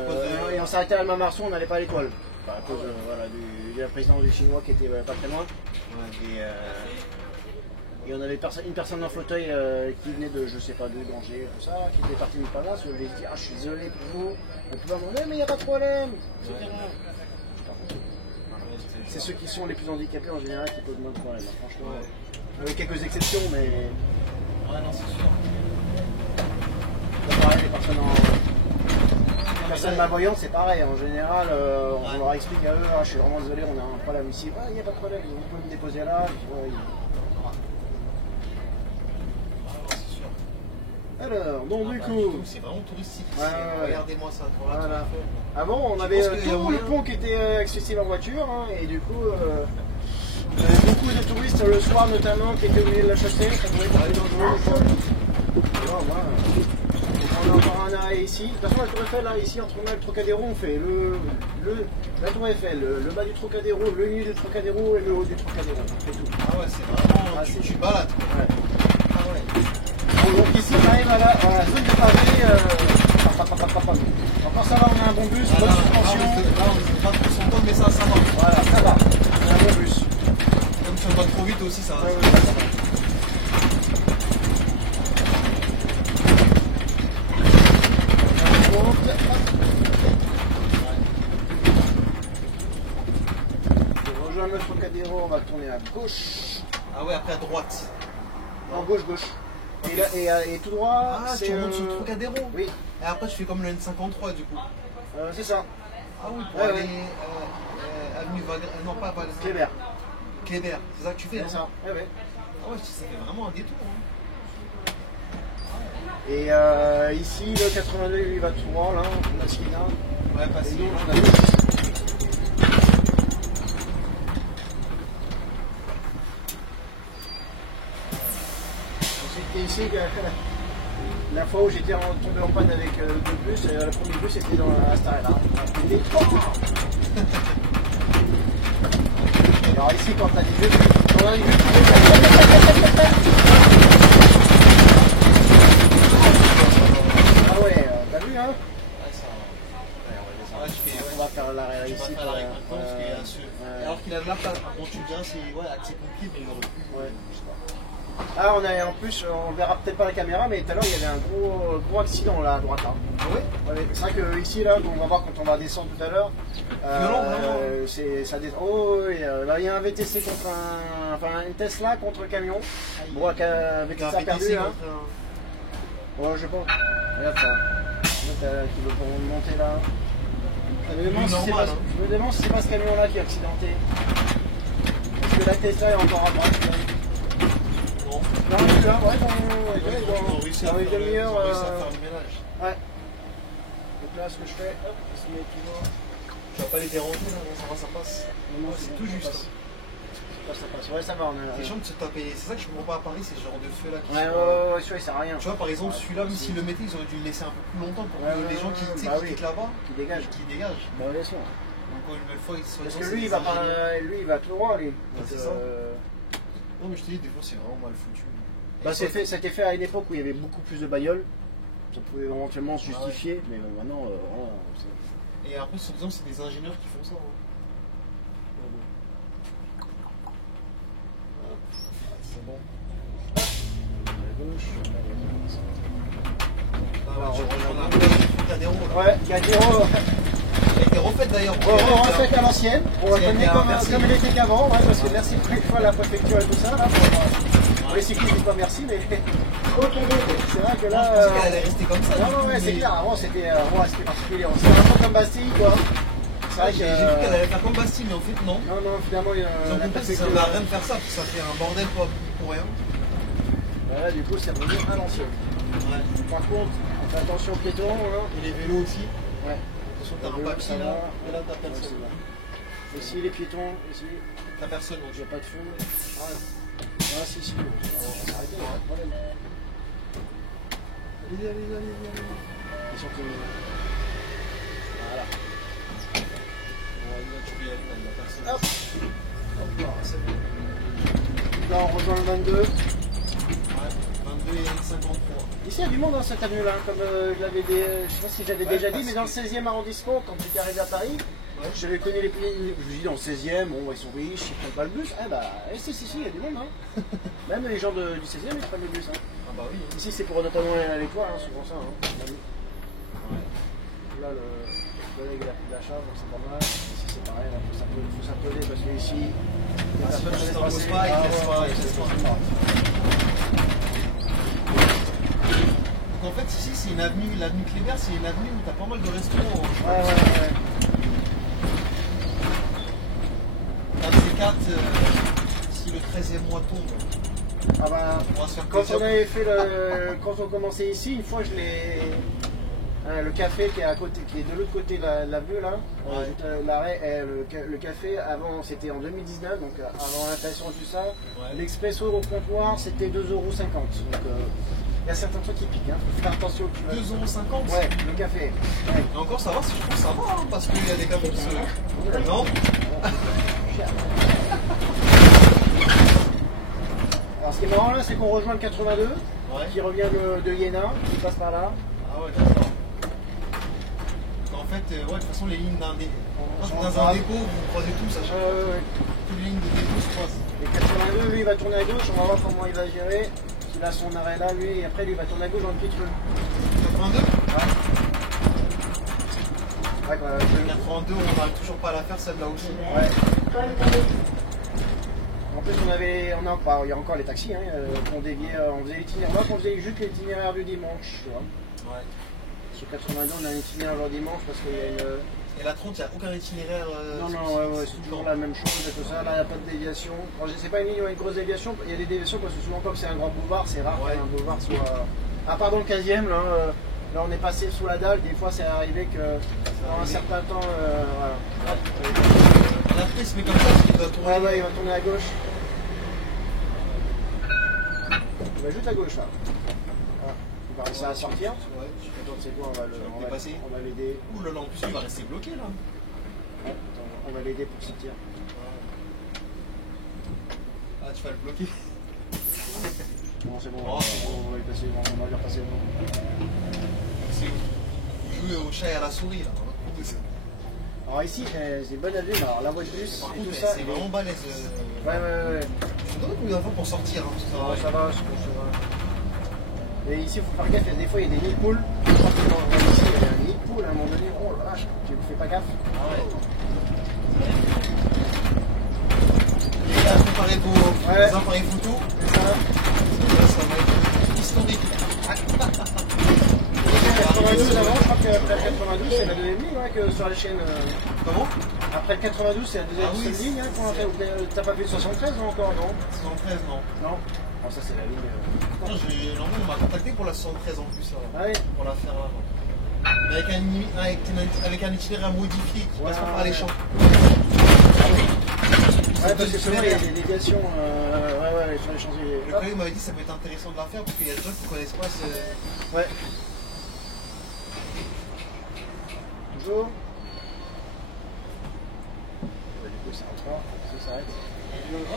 on s'arrêtait à Alma Marceau, on n'allait pas à l'étoile. Enfin, à cause voilà, de la présidence du chinois qui était pas très loin. Ouais. Et on avait une personne dans le fauteuil qui venait de, je sais pas, de danger, tout ça, qui était partie de Montparnasse. Je lui ai dit, ah, je suis désolé pour vous, on peut pas demander, mais il n'y a pas de problème, etc. C'est ceux qui sont les plus handicapés en général qui posent moins de problèmes, hein, franchement. Il y a quelques exceptions, mais. Ouais, non, c'est sûr. C'est pareil, les personnes malvoyantes, c'est pareil. En général, on leur explique à eux, ah, je suis vraiment désolé, on a un problème ici. Ouais, il n'y a pas de problème, vous pouvez me déposer là. Alors, donc du coup. C'est vraiment touristique. Ouais. Regardez-moi ça. Voilà. Avant, on avait tout le pont qui était accessible en voiture, hein, et du coup, on avait beaucoup de touristes le soir notamment qui étaient au milieu de la chaussée. Ça pouvait être dangereux. On a encore un arrêt ici. De toute façon, la Tour Eiffel, là, ici, entre nous et le Trocadéro, on fait la Tour Eiffel, le bas du Trocadéro, le milieu du Trocadéro et le haut du Trocadéro. On fait tout. Ah ouais, c'est vraiment. Tu balades. Ouais. Ah ouais. Donc ici, on arrive à la zone de Paris. Encore ça va, on a un bon bus, bonne suspension. Là, on ne pas trop son temps, mais ça va. Voilà, ça va. On a un bon bus. Comme si on va trop vite aussi, ça va. rejoindre le Trocadéro, on va tourner à gauche. Ah ouais, après à droite. En gauche. Et tout droit, ah, tu remontes sur le Trocadéro. Oui. Et après, tu fais comme le N53 du coup. C'est ça. Ah oui, pour aller avenue Wagram, non pas Wagram. Kléber. Kléber, c'est ça que tu fais, C'est ça. Ah ouais, ça fait vraiment un détour. Hein. Et ici, le 82, lui, il va tout droit, là, on a China. Ouais, pas si. Ensuite, ici, la fois où j'étais tombé en panne avec le bus, le premier bus était dans la Star là. Alors ici, quand t'as des vues, ah ouais, t'as vu, hein? On va faire l'arrêt ici. Alors qu'il a de la place, bon tu diras c'est accès compris, mais il aurait pu. Ouais, je sais pas. Ah, on a en plus, on verra peut-être pas la caméra, mais tout à l'heure il y avait un gros accident là à droite. Hein. Ah ouais, c'est vrai que ici, là, on va voir quand on va descendre tout à l'heure. Oh, oui, là il y a un VTC contre une Tesla contre un camion. Bon, avec ça perdu. Hein. Ouais, je pense. Regarde ça. Qui veut pour monter là. Je me demande si c'est pas ce camion là qui est accidenté. Parce que la Tesla est encore à droite. Non, là, ouais, dans une demi-heure. Ouais. Donc là, ce que je fais, hop, je mets toujours. Tu vas pas les déranger là, ça passe. Non, c'est tout juste. Ça passe. Ouais, ça va. C'est chiant de se taper. C'est ça que je comprends pas à Paris, c'est ce genre de feu là. Ouais, celui-là, il sert à rien. Tu vois, par exemple, celui-là, même s'ils le mettaient, ils auraient dû le laisser un peu plus longtemps pour que les gens qui quittent là-bas, qui dégagent. Bah, bien sûr. Donc, une nouvelle fois, parce que lui, il va tout droit, lui. C'est ça. Non, mais je te dis, des fois, c'est vraiment mal foutu. Ça a été fait à une époque où il y avait beaucoup plus de bagnoles. Ça pouvait éventuellement se justifier, mais maintenant. Et après, c'est des ingénieurs qui font ça. C'est bon. À gauche. Gadéro. Ouais, Gadéro. Elle a été refaite d'ailleurs. Refaite à l'ancienne. On va connaître comme elle était qu'avant, parce que merci pour une fois la préfecture et tout ça. Là, pour les cyclistes, je dis pas merci, mais. C'est vrai que là. Je pensais qu'elle allait rester comme ça. Non, c'est clair. Avant, c'était particulier. C'est un peu comme Bastille, quoi. C'est vrai que. J'ai vu qu'elle allait faire comme Bastille, mais en fait, non. Non, finalement, il y a. Ils ont compris que ça ne va rien de faire ça, parce que ça fait un bordel pour rien. Là, du coup, c'est revenu à l'ancienne. Ouais. Par contre, on fait attention aux piétons. Et les vélos aussi. Ouais. Attention, t'as un papier là, et là, t'as personne. Ici, les piétons, ici. T'as personne, donc. Il n'y a pas de feu. Ah, si. On va s'arrêter, pas de problème. Allez. Ils sont tous. Voilà. Tu peux y aller, il n'y a personne. Hop là, c'est bon. Là, on rejoint le 22. 22 et 53. Ici, il y a du monde dans cette avenue-là, comme je l'avais je sais pas si j'avais déjà dit, mais dans le 16e arrondissement, quand j'étais arrivé à Paris, j'avais connu les pays. Je me dis dans le 16e, bon, ils sont riches, ils prennent pas le bus. Si, il y a du monde, hein. Même les gens du 16e, ils prennent le bus. Hein. Ah bah oui. Ici, c'est pour notamment aller à l'étoile, hein, souvent ça. Hein. Là, le collègue il a pris de la charge, donc c'est pas mal. Ici, c'est pareil, il faut s'imposer parce que ici, les personnes ne laissent pas. En fait, ici, c'est une avenue, l'avenue Kléber, c'est une avenue où tu as pas mal de restaurants. Ouais. Dans ces 4, si le 13e mois tombe. Ah bah, quand on avait fait quand on commençait ici, une fois je l'ai. Le café qui est à côté, qui est de l'autre côté de l'avenue là, l'arrêt, le café avant c'était en 2019, donc avant l'inflation et tout ça, l'expresso au comptoir c'était 2,50 €. Donc il y a certains trucs qui piquent, hein. Faut faire attention. 2,50 €. Ouais, le café. Ouais. Et encore ça va, je trouve que ça va, hein, parce qu'il y a des camions qui se. Non. Alors ce qui est marrant là, c'est qu'on rejoint le 82, qui revient de Iéna, qui passe par là. Ah ouais, d'accord. En fait, de toute façon, les lignes dans un dépôt, vous croisez tous à chaque fois. Toutes les lignes de dépôt se croisent. Et 82, lui, il va tourner à gauche, on va voir comment il va gérer. Il a son arrêt là, lui, et après, lui, il va tourner à gauche dans le petit truc. 82 ? Ouais. Ouais, quoi, 82, on n'arrive toujours pas à la faire, celle-là aussi. Ouais. En plus, il y a encore les taxis, hein, on faisait l'itinéraire, on faisait juste l'itinéraire du dimanche. Tu vois. Ouais. Sur 82, on a un itinéraire le dimanche parce qu'il y a une. Et la 30, il n'y a aucun itinéraire. Non, ouais, c'est toujours la même chose et tout ça. Là, il n'y a pas de déviation. C'est pas une ligne où il y a une grosse déviation. Il y a des déviations parce que souvent, comme c'est un grand boulevard, c'est rare qu'un boulevard soit. À part dans le 15e, là, on est passé sous la dalle. Des fois, c'est arrivé que dans un certain temps. Voilà. La prise, mais comme ça, il va tourner. Ouais, il va tourner à gauche. Il va juste à gauche là. Voilà. Il va réussir à sortir. Ouais. Donc c'est quoi, on va l'aider. Ouh là là, en plus il va rester bloqué là. Ouais, on va l'aider pour sortir. Ah, tu vas le bloquer. Non, c'est bon, Oh. on va lui repasser le nom. C'est jouer au chat et à la souris là. Alors ici, c'est bonne avenue, alors la voie de bus Par et contre, tout ça. c'est vraiment balèze. Ouais. Je me demande combien de fois pour sortir. Hein, parce que Non, ça va, je pense que ça va. Et ici, il faut faire gaffe, des fois il y a des nids de poules. Ici, il y a un nid de poules à un moment donné. Oh la vache, tu ne fais pas gaffe. Ah ouais. Et là, préparez vos appareils photo. C'est ça. Là, ça va être historique. 92 avant, je crois qu'après le 92, c'est la deuxième ligne que sur la chaîne. Comment? Après le 92, c'est la deuxième oui, ligne qu'on a fait. T'as pas fait le 73 encore, non? 73, non. Non. Oh, ça, c'est la ligne. Non, normalement, on m'a contacté pour la 73 en plus. Là, Ah oui. pour la faire avant. Avec un itinéraire modifié qui passe pas par les champs. Ouais, parce que souvent il y a des déviations sur les Champs-Élysées. Le collègue m'avait dit que ça peut être intéressant de la faire parce qu'il y a des gens qui ne connaissent pas ce. Ouais. Bonjour. Du coup, ça rentre pas, ça s'arrête. Non, il va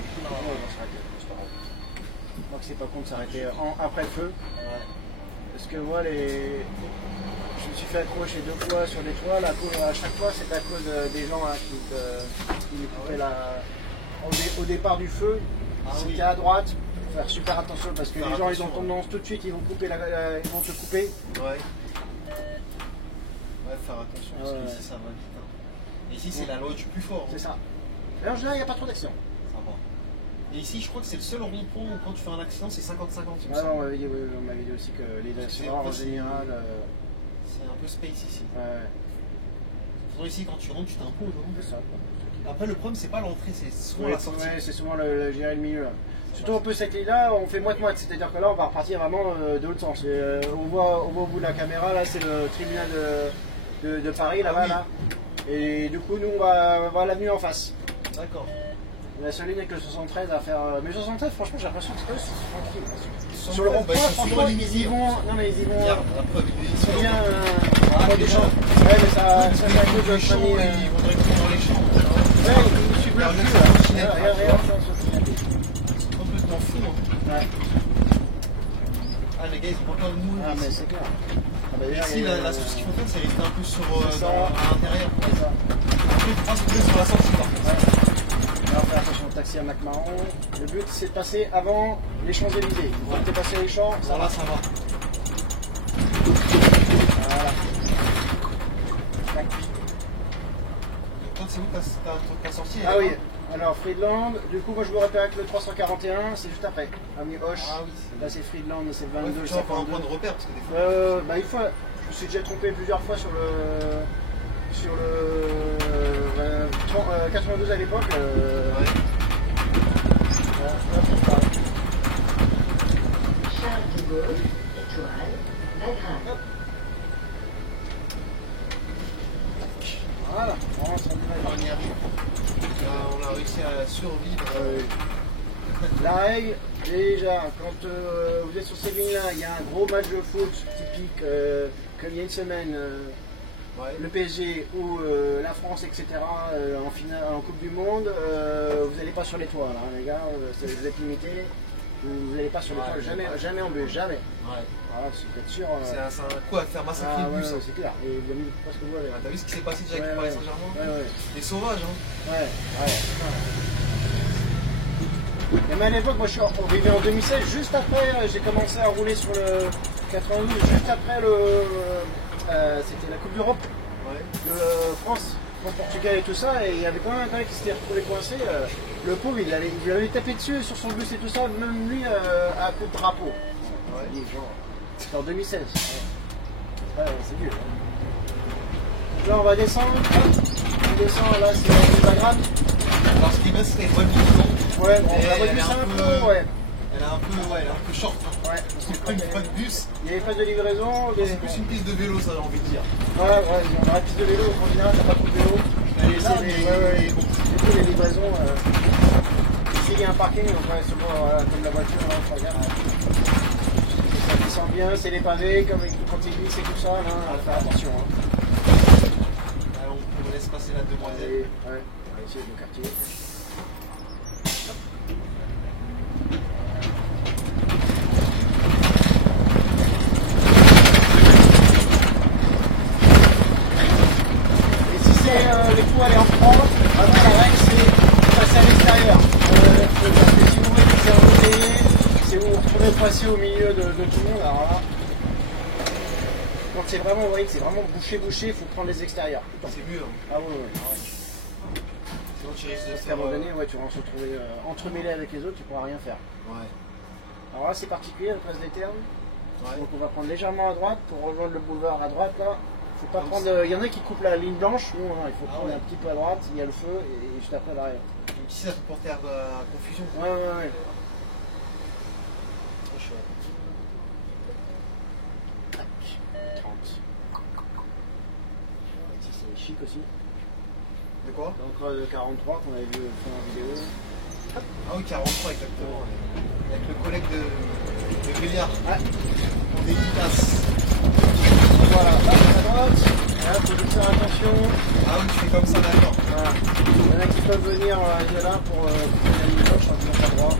s'arrêter, c'est pas grave. Moi, que c'est pas con de s'arrêter après le feu. Ouais. Parce que moi, je me suis fait accrocher 2 fois sur des toits. À chaque fois, c'est à cause des gens hein, qui me coupaient au départ du feu. C'était à droite. Faut faire super attention parce que les gens ils ont tendance tout de suite, ils vont te couper. Ouais. Ouais, faire attention parce qu'ici ça va vite. Hein. Et ici, c'est la loi du plus fort. Hein. C'est ça. Et en général, il n'y a pas trop d'accidents. Ça va. Et ici, je crois que c'est le seul rond-point où quand tu fais un accident, c'est 50-50. Ah non, on m'avait dit aussi que les accidents en général. C'est un peu space ici. Ouais. Pourtant, ici, quand tu rentres, tu t'imposes. Hein. C'est ça. Après, le problème, c'est pas l'entrée, c'est souvent la sortie. Ouais, c'est souvent le milieu. Là. Surtout un peu cette ligne-là, on fait moite-moite, c'est-à-dire que là, on va repartir vraiment de l'autre sens. On voit au bout de la caméra, là, c'est le tribunal de Paris, là-bas, là. Et du coup, nous, on va voir l'avenue en face. D'accord. La seule ligne avec le 73 à faire. Mais le 73, franchement, j'ai l'impression que c'est tranquille. Sur le rond-point, franchement, ils y vont. Non, mais ils y vont. Ils sont bien. Des champs. Ouais, mais ça fait à cause de la famille. Ils vont directement dans les champs. Ouais, ils suivent leur cul, là. Regarde, c'est complètement fou. Hein. Ouais. Ah, les gars, ils ont pas de nous. Ah, mais c'est clair. Ici, la ce qu'il faut faire, c'est rester un peu à l'intérieur. C'est ça. Après, il faut se sur la sortie, par contre. Là, on fait attention au taxi à McMahon. Le but, c'est de passer avant les Champs-Élysées. Quand tu es passé les champs, ça va. Ça va. Voilà. Toi, c'est où ta sortie? Ah oui, alors Friedland, du coup, moi je vous rappelle avec le 341, c'est juste après. Avenue Hoche. Ah oui. Là, c'est Friedland, c'est Ouais, 22, faut avoir un point de repère parce que des fois. Bah, une fois, je me suis déjà trompé plusieurs fois sur le 92 à l'époque. Ouais. Charles de Gaulle, étoile, Belgrade. Voilà, on On y arrive. On a réussi à survivre. La règle, déjà, quand vous êtes sur ces lignes-là, il y a un gros match de foot typique, comme il y a une semaine, le PSG ou la France, etc., en finale, en Coupe du Monde, vous n'allez pas sur les toits, hein, les gars, vous êtes limités, vous n'allez pas sur les toits, jamais en bus, jamais. Ouais. Voilà, c'est peut-être sûr. C'est un coup à faire massacrer le bus. C'est clair, et vous avez mis presque vous avec. T'as vu ce qui s'est passé déjà avec Paris Saint-Germain? Des sauvages, hein. Ouais. Mais à l'époque, moi je suis arrivé en 2016, juste après, j'ai commencé à rouler sur le 92, juste après c'était la Coupe d'Europe France, Portugal et tout ça, et il y avait quand même un gars qui s'était retrouvé coincé. Le pauvre, il avait tapé dessus sur son bus et tout ça, même lui à coup de drapeau. C'est en 2016. Ouais, c'est dur. Là, on va descendre. On descend, là, c'est Instagram. Alors, ce qui reste, c'est une bonne vision. Ouais, bon, la voiture, c'est un peu, ouais. Elle est un peu short. Hein. Ouais, c'est pas de bus. Il n'y avait pas de livraison. C'est plus une piste de vélo, ça, j'ai envie de dire. Ouais, on a la piste de vélo, en général, t'as pas trop de vélo. Du coup, les livraisons, ici, il y a un parking, donc ouais, souvent, comme la voiture, là, on regarde. Ça descend bien, c'est les pavés, comme quand ils glissent et tout ça, là, on va faire attention. Hein. Alors, on laisse passer la demoiselle. Ouais, on va essayer le quartier. Les coups aller en prendre, après la règle c'est passer à l'extérieur. Parce que si vous voulez que c'est embouteillé, c'est vous vous retrouvez passer au milieu de tout le monde. Alors là, quand c'est vraiment, vous voyez que c'est vraiment bouché, il faut prendre les extérieurs. C'est mieux. Hein. Ah ouais. Sinon tu risques de Parce qu'à un moment donné, tu vas se retrouver entremêlé avec les autres, tu pourras rien faire. Ouais. Alors là c'est particulier, la place des Ternes. Ouais. Donc on va prendre légèrement à droite pour rejoindre le boulevard à droite là. Faut pas prendre. Il y en a qui coupent la ligne blanche, nous il faut prendre un petit peu à droite, il y a le feu et juste après l'arrière. Donc ici ça peut porter à confusion. Ouais. Trop chouette. Tac, 30. Ici c'est chic aussi. De quoi? Donc le 43 qu'on avait vu faire en vidéo. Ah oui, 43 exactement. Avec le collègue de Béliard. Ouais. On dédicace. Voilà, là à droite, là faut juste faire attention. Ah oui, tu fais comme ça, d'accord. Voilà. Il y en a qui peuvent venir de là pour la ligne gauche en disant pas droit.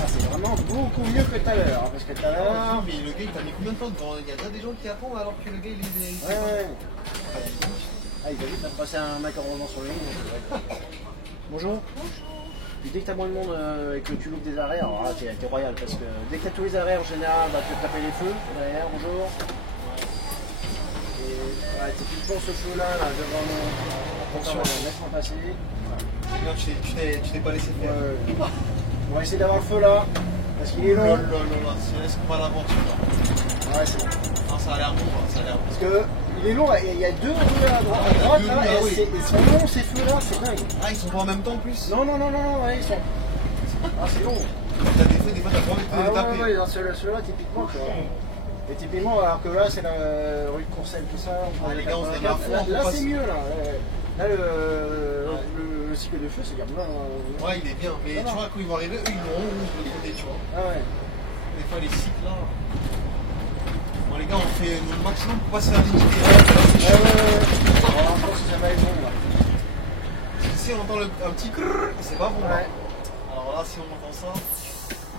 Ah, c'est vraiment beaucoup mieux que tout à l'heure, parce que tout à l'heure. Mais le gars il t'a mis combien de temps devant? Il y a déjà des gens qui attendent alors que le gars il est. Ouais. Ah, il va vite passer un mec en revenant sur le ligne. Bonjour. Puis dès que t'as moins de monde et que tu loupes des arrêts, alors là t'es royal parce que dès que t'as tous les arrêts en général, bah, tu vas te taper les feux derrière, bonjour. Et ouais, typiquement ce feu là devant nous, attention, laisse-moi passer. Non, tu t'es pas laissé faire. On va essayer d'avoir le feu là, parce qu'il est long. Laisse pas l'aventure là. Ouais, c'est bon. Non, ça a l'air bon, ça a l'air bon. Parce que il est long, il y a deux rues à droite là, et ils sont longs ces feux là, c'est dingue. Ah, ils sont pas en même temps en plus? Non, ouais, ils sont. Ah, c'est long. T'as des fois t'as pas envie de les taper. Ouais, dans celui-là, typiquement, tu vois. Et typiquement, alors que là, c'est la rue de Courcelles, tout ça. Les gars, on se regarde fort. Là, c'est mieux, là. Là, le cycle de feu, c'est bien. Ouais, il est bien, mais tu vois, quand ils vont arriver, eux, ils vont de l'autre côté, tu vois. Ah ouais. Des fois, les cycles, là. Bon, les gars, on fait le maximum pour pas se faire limiter. Alors, je pense que ça va être bon, là. Si on entend un petit crrrr, c'est pas bon, là. Ouais. Alors là, si on entend ça.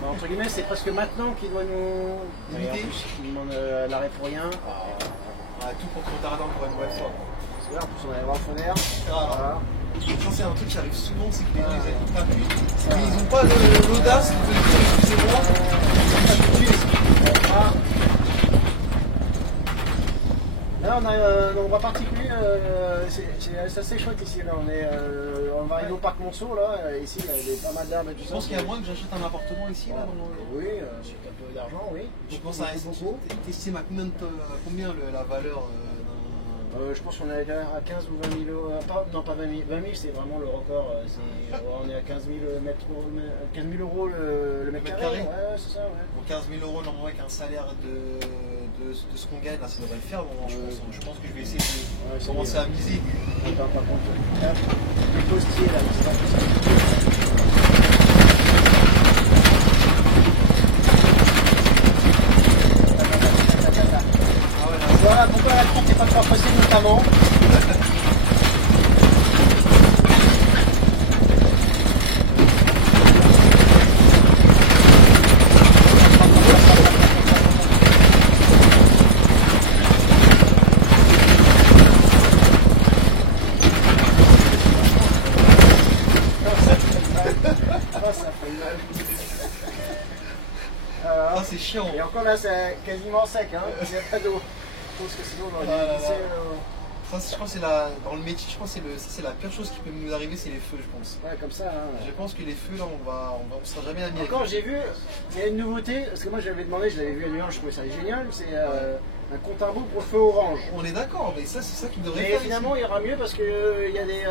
Bah, entre guillemets, c'est presque maintenant qu'il doit nous limiter. Il demande l'arrêt pour rien. Tout pour qu'on t'arrête encore une nouvelle fois. Parce que là, en plus, on va aller voir le feu vert. Voilà. Ça, c'est un truc qui arrive souvent, c'est que les gens ils t'appuient, mais ils n'ont pas l'audace de dire excusez-moi. Là, on a un endroit particulier, c'est assez chouette ici. Là. On va arriver au parc Monceau, là. Ici, il y a pas mal d'arbres et tout ça. Je pense qu'il y a moins que j'achète un appartement ici. Là, oui, c'est un peu d'argent, oui. Je pense à estimer à combien la valeur je pense qu'on est à 15 ou 20 000 euros. Non, pas 20 000. 20 000, c'est vraiment le record. On est à 15 000 euros le mètre carré. Ouais, c'est ça. Ouais. Pour 15 000 euros, normalement, avec un salaire de ce qu'on gagne, là, ça devrait le faire. Bon, je pense que je vais essayer de commencer à miser. Par contre, les postiers, là, c'est pas possible. Voilà pourquoi la trompe n'est pas trop facile notamment. C'est chiant. Et encore là, c'est quasiment sec, hein. Il n'y a pas d'eau. parce que sinon on Ah aurait là dû glisser. Ça, je pense que dans le métier, je pense que c'est la pire chose qui peut nous arriver, c'est les feux, je pense. Ouais, comme ça. Hein. Je pense que les feux, là, on sera jamais amis. Encore, j'ai vu, il y a une nouveauté, parce que moi j'avais demandé, je l'avais vu à New York, je trouvais ça génial, c'est un compte à rebours pour le feu orange. On est d'accord, mais ça, c'est ça qui devrait Mais faire. finalement, il y aura mieux parce qu'il y a des.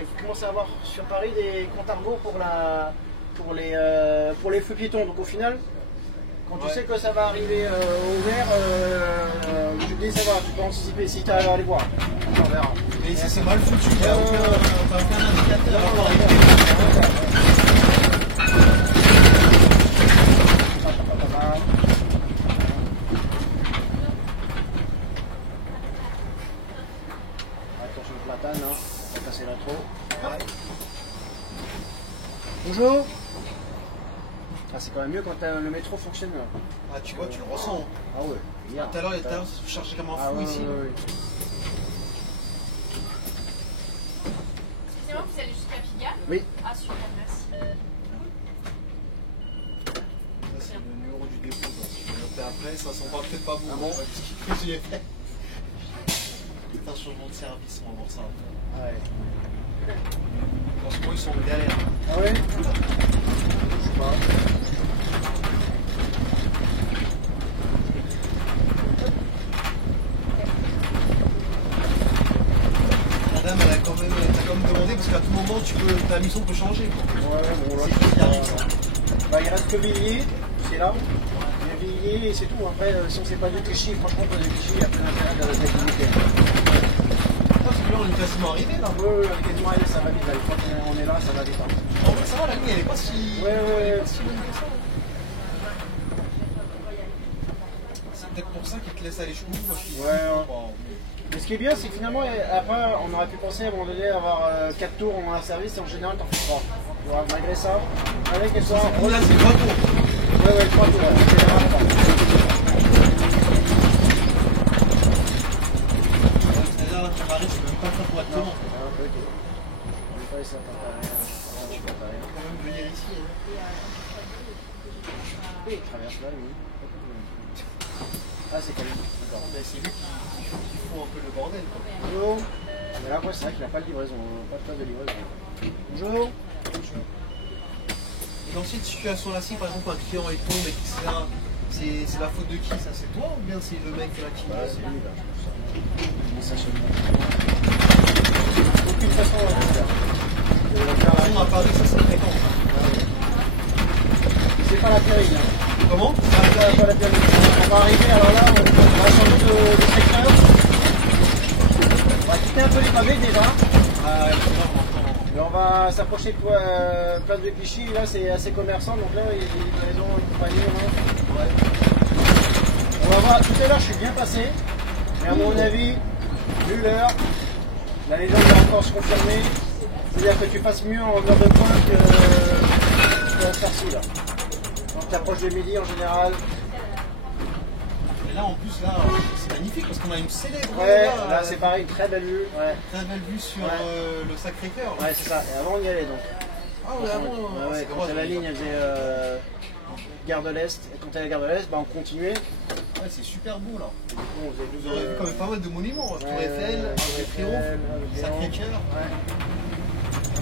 Qui commencent à avoir sur Paris des comptes à rebours pour les feux piétons. Donc au final, quand tu sais que ça va arriver au vert, tu te dis ça va, tu peux anticiper si tu arrives à aller voir. On verra. Mais ça, c'est mal foutu, il n'y a aucun indicateur. Attention le platane, hein. On va passer là trop. Bonjour. Ah, c'est quand même mieux quand le métro fonctionne là. Ah, tu vois, tu le ressens. Ah ouais. Hier. Tout à l'heure, vous cherchez comme un fou ouais, ici. ouais. Excusez-moi, vous allez jusqu'à Pigalle? Oui. Ah, super, merci. Ça, c'est le numéro du dépôt. Si je vais monter après, ça sent peut-être pas bon. Ah bon? Qu'est-ce que j'ai fait? C'est un changement de service, on va voir ça. Ouais. En ce moment, ils sont en galère. Ah ouais? Je sais pas. Madame, elle a quand même demandé parce qu'à tout moment, ta mission peut changer. Quoi. Ouais, bon, là, C'est qui arrive, ça. Bah, il reste que Villiers, c'est là. Il y a Villiers et c'est tout. Après, si on ne sait pas du Clichy, franchement, pas du Clichy, il y a plein d'intérêt de rester avec l'unité. Parce que là, on est quasiment arrivé là. Ouais, on est quasiment arrivé, ça va vite. Là. Une fois qu'on est là, ça va vite. Hein. En fait, ça va, la nuit, elle est pas si. Ouais. Elle est pas si bonne que ça. C'est peut-être pour ça qu'ils te laissent aller chez nous. Ouais. Mais ce qui est bien, c'est que finalement, après, on aurait pu penser à un moment donné avoir 4 tours en un service et en général, t'en fais 3. Tu vois, malgré ça, avec qu'elle soit. Là, c'est 3 tours. Ouais, 3 tours. En général, C'est-à-dire, là, tu m'arrives, je peux même pas faire correctement. Ah, ok. On va pas ça, t'as pas rien. Tu peux quand même venir ici. Hein. Oui, il traverse là, oui. Ah, c'est Camille. D'accord. Mais c'est lui qui fout un peu le bordel. Quoi. Bonjour. Mais là, c'est vrai qu'il n'a pas de livraison, pas de place de livraison. Bonjour. Et dans cette situation-là, si par exemple un client il tombe, etc., c'est la faute de qui ça? C'est toi ou bien c'est le mec qui l'a qui Bah, c'est lui, là, je pense. Mais ça se aucune façon à le faire. On a parlé que ça serait fréquent. C'est pas la pérille. Hein. Comment? C'est pas la pérille. On va arriver, alors là, on va changer de secteur. On va quitter un peu les pavés déjà. Et on va s'approcher de place de Clichy. Là, c'est assez commerçant, donc là, il y a des livraisons et compagnie. Ouais. On va voir, tout à l'heure, je suis bien passé. Mais à mon avis, vu l'heure, la légende va encore se confirmer. C'est-à-dire que tu passes mieux en heure de pointe que à cette là. Quand tu approches de midi en général. Et là en plus là c'est magnifique parce qu'on a une célèbre. Ouais, là c'est pareil, très belle vue. Ouais. Très belle vue sur le Sacré-Cœur. Ouais, c'est ça. Et avant on y allait donc. Ah ouais, avant. Ouais, quand la ligne elle faisait Gare de l'Est, et quand elle est Gare de l'Est, bah, on continuait. Ouais, c'est super beau là. Et du coup, on faisait Vous aurez vu quand même pas mal de monuments. Tour Eiffel, Arc de Triomphe, Sacré-Cœur.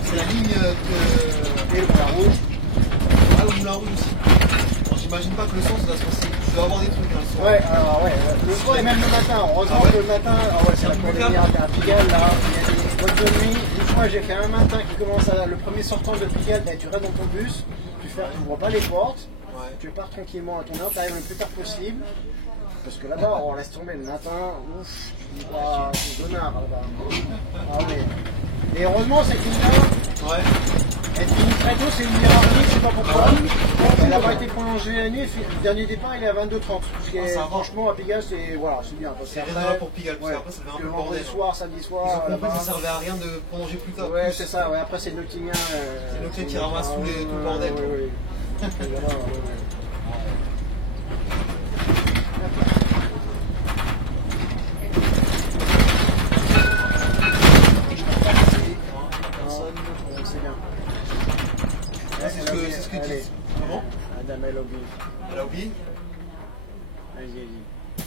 C'est la ligne de. Et le Moulin Rouge. Ah, le Moulin Rouge aussi. J'imagine pas que le son ça doit se passer. Tu dois avoir des trucs hein, le soir. Ouais, alors ouais, le soir et même le matin. Heureusement que le matin, c'est la première à Pigalle là, il y a des boîtes de nuit. Une fois j'ai fait un matin qui commence le premier sortant de Pigalle, tu restes dans ton bus, tu n'ouvres pas les portes, tu pars tranquillement à ton heure, tu arrives le plus tard possible. Parce que là-bas, on laisse tomber le matin, ouf, tu dis pas, c'est donnard là-bas. Ah ouais. Et heureusement, cette ligne-là, elle finit très tôt, c'est une hiérarchie, je sais pas pourquoi. Elle n'a pas été prolongée la nuit, le dernier départ il est à 22h30. Ce qui est, franchement, à Pigalle, c'est voilà, bien. C'est raisonnable pour Pigalle, parce qu'après ça devient un peu le bordel. Soir, samedi soir. Ils ont compris que ça servait à rien de prolonger plus tard. Ouais, c'est ça, ouais. Après c'est Nottingham. C'est Nottingham qui ramasse tout le bordel. C'est bien. C'est ce que tu dis. Comment? Madame, elle a oublié. Elle a oublié? Vas-y.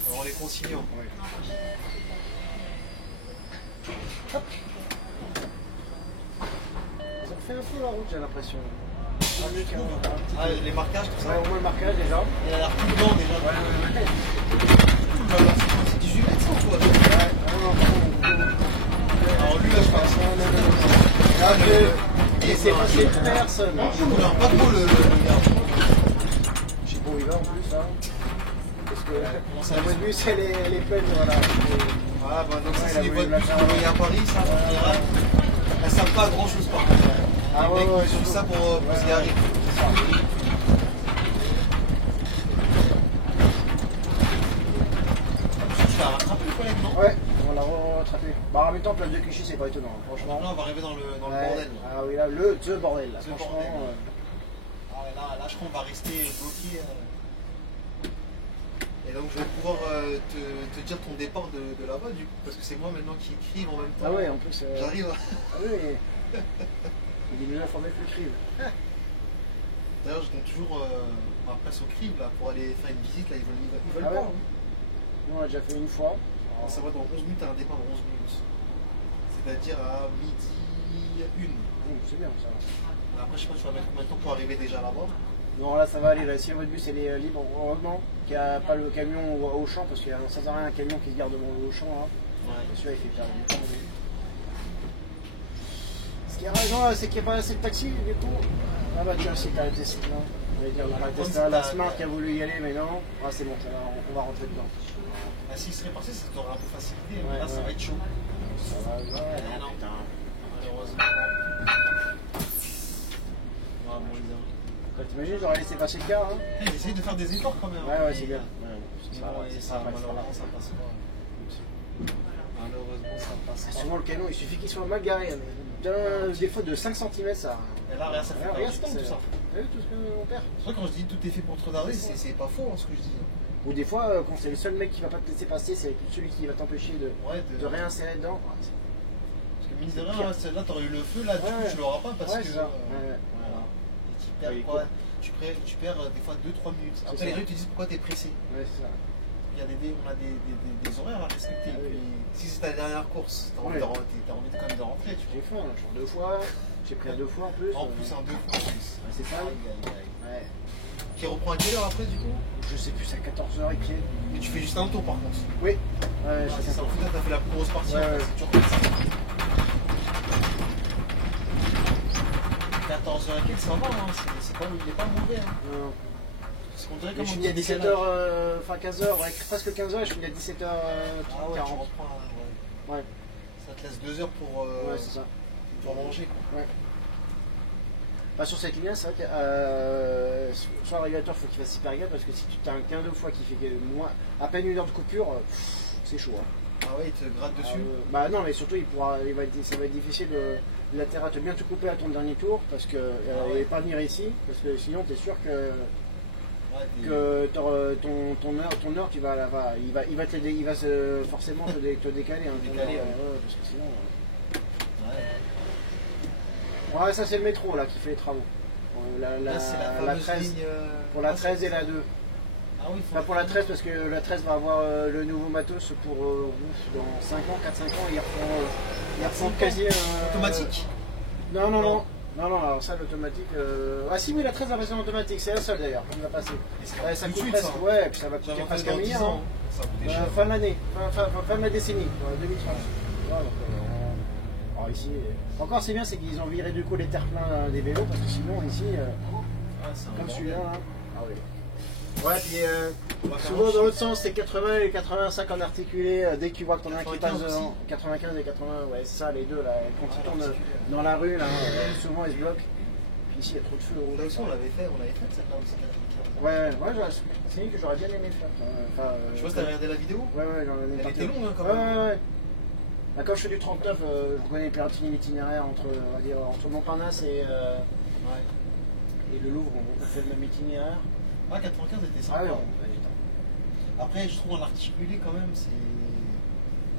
Alors on les conseille. Francilien. Ouais. Ça refait un peu la route, j'ai l'impression. Ah, les marquages, tout ça. Ouais, au moins le marquage déjà. Il a l'air tout blanc déjà. C'est 18 mètres sans toi. Alors lui, là, je passe. Là, et c'est passé personne. Il a pas de mots, le gars. Je sais pas où il va en plus, là. Parce que la voie de bus, elle est pleine, voilà. Ah, bah donc ça, c'est les voies de bus qu'on voyait à Paris, ça. Elles ne servent pas à grand chose par contre. Ah les ouais, mecs, ouais, ils suivent ça pour se garer. Tu l'as rattrapé le collègue, non? Ouais, on l'a rattrapé. Bah en même temps, place de Clichy, c'est pas étonnant, franchement. Là, on va arriver dans le Ouais. bordel. Ah oui, là, the bordel, là, The franchement. bordel. Ah ouais, là, je crois qu'on va rester bloqué. Et donc, je vais pouvoir te dire ton départ de là-bas, du coup, parce que c'est moi maintenant qui écrive en même temps. Ah ouais, en plus. J'arrive. Ah oui. Il est mieux informé que le crible. D'ailleurs, je donne toujours ma place au crible là, pour aller faire une visite. Là, ils veulent Ah pas. ouais. Hein. Nous, on l'a déjà fait une fois. Alors, ça va dans 11 minutes, t'as un départ dans 11 minutes. C'est-à-dire à midi 1. C'est bien ça. Après, je sais pas, tu vas mettre combien de temps pour arriver déjà là-bas. Non, là ça va aller. Là, si votre bus elle est libre, heureusement qu'il n'y a pas le camion au champ, parce qu'il y a sans arrêt un camion qui se garde devant le champ là. Ouais. Et celui-là il fait perdre du temps. Ce qui est raison, c'est qu'il n'y a pas assez de taxi du coup. Ah bah tiens, si t'as la Tesla, non. On va dire la Tesla, la Smart qui a voulu y aller, mais non. Ah c'est bon, ça va, on va rentrer dedans. Ah, s'il serait passé, ça t'aurait un peu facilité. Ouais, Mais là, ça ouais. va être chaud. Ça va, ouais, Ah, non. putain. Malheureusement, non. Ah, bon, les gars. Bah, t'imagines, j'aurais laissé passer le car. Hein. Essaye de faire des efforts quand même. Ouais, hein. ouais, c'est bien. Ouais, Mais ça bon, va, et ça ça, va pas le faire. malheureusement, ça passe pas. Malheureusement, ça passe pas. Souvent le canon, il suffit qu'il soit mal garé. Des fois de 5 cm ça. Et là, regarde, ça fait Regarde, du temps tout ça. T'as vu tout ce qu'on perd? C'est vrai, quand je dis tout est fait pour te regarder, c'est pas faux hein, ce que je dis. Ou des fois, quand c'est le seul mec qui va pas te laisser passer, c'est celui qui va t'empêcher de réinsérer dedans. Parce que mine de rien, là t'aurais eu le feu, là du coup tu l'auras pas parce Ouais, que. c'est ça. Voilà. Et tu perds Ouais, quoi tu perds des fois 2-3 minutes. C'est Après ça. les gens te disent pourquoi t'es pressé. Ouais, c'est ça. On a des horaires à respecter. Ah, oui. Puis, si c'est ta dernière course, t'as envie, Ouais. t'as envie quand même de rentrer. Tu J'ai faim, là, genre 2 fois. J'ai pris 2 fois en plus. vois. En plus, un 2 fois en plus. Ouais, c'est ça. Aïe, aïe, aïe. Ouais. Qui reprend à quelle heure après du coup? Je sais plus, c'est à 14h et pied. Mais tu fais juste un tour par contre. Oui. Ouais, Ah, je c'est sais ça, au final t'as fait la plus grosse partie. Ouais, en fait, ouais. si tu regardes ça. 14h et quelques, ça va, hein. Il est pas mauvais. Hein. Non. Parce qu'on dirait Je comme finis à 17h, enfin 15h, ouais, presque 15h, je finis à 17h40. Ah ouais, tu reprends, ouais. Ouais, Ça te laisse 2 heures pour c'est ça. manger. Ouais. Bah, sur cette ligne-là, c'est vrai que sur le régulateur, il faut qu'il fasse hyper gaffe parce que si tu as un 15 fois qui fait à peine 1 heure de coupure, c'est chaud. Hein. Ah ouais, il te gratte dessus. Bah non, mais surtout, ça va être difficile de l'intérêt de bien te couper à ton dernier tour parce que il va pas venir ici parce que sinon, tu es sûr que ton heure, il va forcément te décaler. Hein, Décaler, ouais, parce que sinon. Ouais. Ouais, ça c'est le métro là qui fait les travaux. Là, c'est la fameuse 13, ligne. pour la 13 et la 2. Ah oui, Pas pour la 13 parce que la 13 va avoir le nouveau matos pour dans 5 ans, 4-5 ans, ils refont quasi. Automatique. Non, alors ça l'automatique. Ah si, oui, la 13 va passer en automatique, c'est la seule d'ailleurs, qui va passer. Ouais, ça coûte presque, ouais, puis ça va coûter presque un milliard. Hein. Ça coûtait cher. Fin de l'année, fin de la décennie, 2030. Ouais, donc, alors ici, encore c'est bien, c'est qu'ils ont viré du coup les terre-pleins des vélos, parce que sinon ici, C'est un comme bordel. celui-là, hein. Ah oui. Ouais, puis On va faire souvent un dans l'autre sens, c'est 80 et 85 en articulé, dès que tu vois que t'en as un qui 95 passe devant. aussi. 95 et 80, ouais, c'est ça, les deux là, quand ils tournent dans la rue, là, souvent ils se bloquent. Puis ici, il y a trop de feu de route. Là aussi, on l'avait fait celle-là aussi. Ouais, c'est une que j'aurais bien aimé faire. Je sais pas si t'as regardé la vidéo. Ouais, j'en ai Elle pas était fait. longue hein, quand Ouais, même. ouais. Bah, quand je fais du 39, je connais l'itinéraire entre Montparnasse et le Louvre, on fait le même itinéraire. Ah, 95 était sympa. Ah ouais, Après, je trouve en articulé quand même,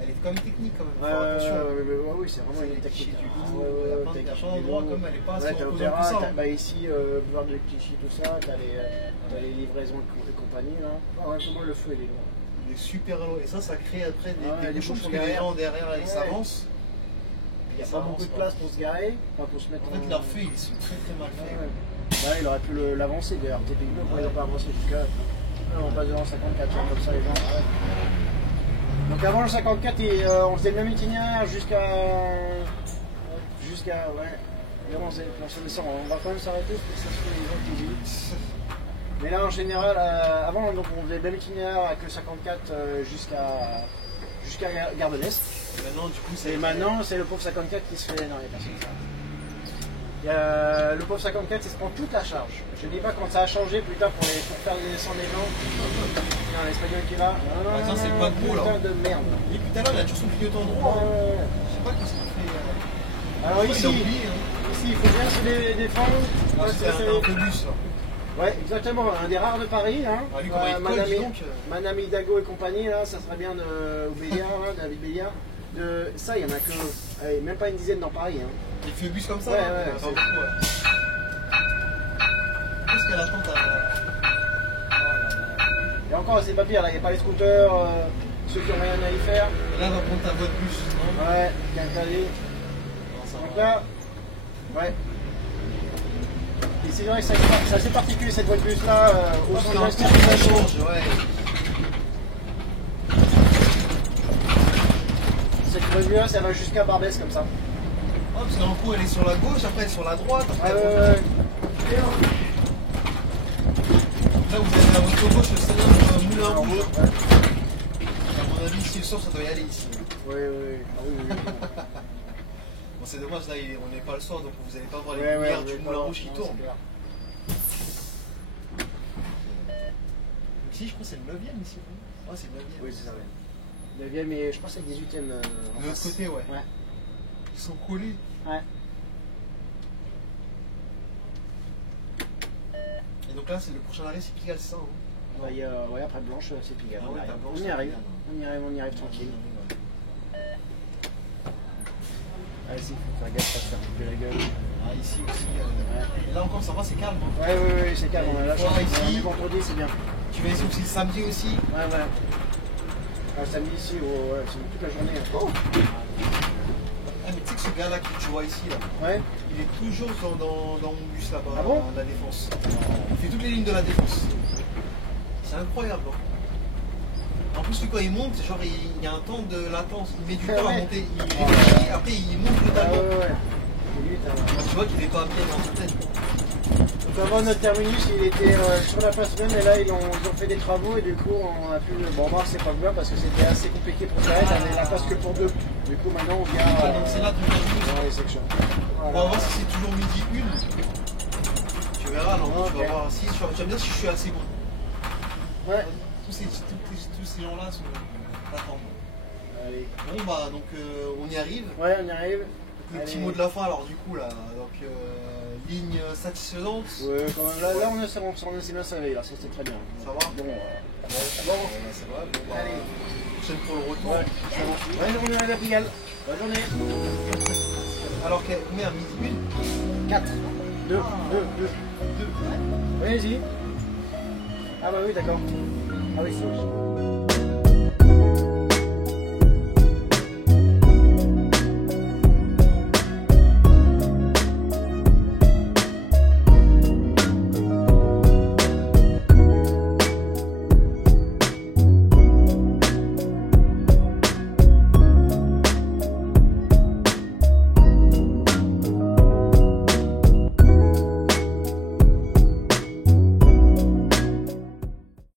elle est quand même technique quand même. ouais, Faut faire attention. oui, c'est vraiment une technique. Il y a plein d'endroits comme elle est pas Ouais, assez t'as reposante Opéra, que ça. bah ici, boulevard de Clichy, tout ça, t'as les livraisons et compagnie là. Ah ouais, comment le feu il est loin. Il des super lots. Et ça crée après des des bouchons parce bouchons que les derrière. gens derrière ils s'avancent. Il n'y a pas beaucoup de place pour se garer, enfin pour se mettre En fait, leur feu, ils sont très très mal faits. Là, il aurait pu l'avancer d'ailleurs, typiquement, quand ils n'ont pas avancé jusqu'à. On passe devant le 54, comme ça les gens. Donc avant le 54, on faisait le même itinéraire jusqu'à. Ouais. Et on se descend. On va quand même s'arrêter parce que ça se fait les gens qui disent. Mais là en général, avant donc, on faisait le même itinéraire avec le 54 jusqu'à Gare de l'Est. Maintenant, du coup, Et maintenant, c'est le pauvre 54 qui se fait. Non, il n'y a personne qui s'arrête. Le pauvre 54, il se prend toute la charge. Je ne dis pas quand ça a changé plus tard pour faire descendre les gens. Non, l'espagnol qui va. Non, attends, c'est pas gros là. Putain de merde. Et puis tout à l'heure, il a toujours son clignotant droit. Je sais pas qu'est-ce qu'il fait. Alors ici, il a oublié, ici, il faut bien se défendre. Ah, c'est un autobus là. Ouais, exactement, un des rares de Paris. Hein. Ah, lui, comment il colle, dis donc. Madame Hidalgo et compagnie, là, ça serait bien de Béliard, David Béliard. Ça, il n'y en a que allez, même pas une dizaine dans Paris. Hein. Il fait bus comme ça. Ouais, là. ouais, C'est beaucoup, ouais. Qu'est-ce qu'elle attend ta... Et encore, c'est pas pire, là, il n'y a pas les scooters, ceux qui n'ont rien à y faire. Là, on va prendre ta voie de bus, non? Ouais, Quincaillier. Donc là, ouais. Et c'est vrai que c'est assez particulier cette voie de bus là, au son de la circulation. Ouais. Cette voie de bus là, ça va jusqu'à Barbès comme ça. Ah, parce qu'en coup, elle est sur la gauche, après elle est sur la droite. Après, Ouais. Là, vous avez à votre gauche le stade Moulin Rouge. Ouais. À mon avis, si le sort, ça doit y aller ici. Oui. Ah, oui. Bon, c'est dommage, là, on n'est pas le soir, donc vous n'allez pas voir les Ouais, lumières on du est Moulin pas- Rouge qui non, tournent. c'est clair. Ici, je crois que c'est le 9ème ici. Ah, c'est le 9ème. Oui, c'est ça, ouais. 9ème et je pense que c'est le 18ème. De l'autre côté, ouais. Ouais. Ils sont collés. Ouais. Et donc là, c'est le prochain arrêt, c'est Pigalle, c'est ça, hein? Bah, ouais, après Blanche, c'est Pigalle. Ah ouais, t'as Blanche, On y c'est arrive. Pigalle. On y arrive tranquille. Ah, ici, faut faire gaffe, pas se faire couper la gueule. Ah, ici aussi. Et là encore, ça va, c'est calme. Hein. Ouais, c'est calme. On a la chance. Ici. On est vendredi, c'est bien. Tu vas ici aussi le samedi aussi. Ouais. Ah, samedi ici, ouais, c'est toute la journée. Hein. Oh. Ah, mais tu sais que ce gars-là que tu vois ici, là, Ouais. il est toujours dans mon bus là-bas, Ah bon à la Défense. Il fait toutes les lignes de la Défense. C'est incroyable. Hein. En plus, lui, quand il monte, genre, il y a un temps de latence. Il met du temps à Ouais. monter. Il réfléchit, après il monte Ah, totalement. ouais. Et lui, Tu vois qu'il n'est pas bien dans sa tête. Donc avant notre terminus, il était sur la place même, et là ils ont fait des travaux et du coup on a pu. Bon, moi c'est pas bien parce que c'était assez compliqué pour s'arrêter, on avait la place que pour deux. Du coup maintenant on vient Donc c'est là ton terminus. dans les sections. On va voir si c'est toujours midi 1. Tu verras, alors tu Ok. vas voir. Si, tu vas me dire si je suis assez bon. Ouais. Tous ces gens-là sont. Attends. Allez. Bon, bah, donc on y arrive. Ouais, on y arrive. Le petit Allez. mot de la fin, alors du coup, là. Donc, ligne satisfaisante. Ouais, quand même. Là on s'est bien servi, là, ça c'était très bien. Ça va? Bon, Bon, ça va. Bon, bah, Allez. prochaine pour le retour. Ouais, c'est bon. Ouais, on est arrivé à Pigalle. Bonne journée. Alors, combien? Midi 4. 2. 2. 1? 2. Oui, vas-y. Ah bah oui, d'accord. Ah oui, c'est.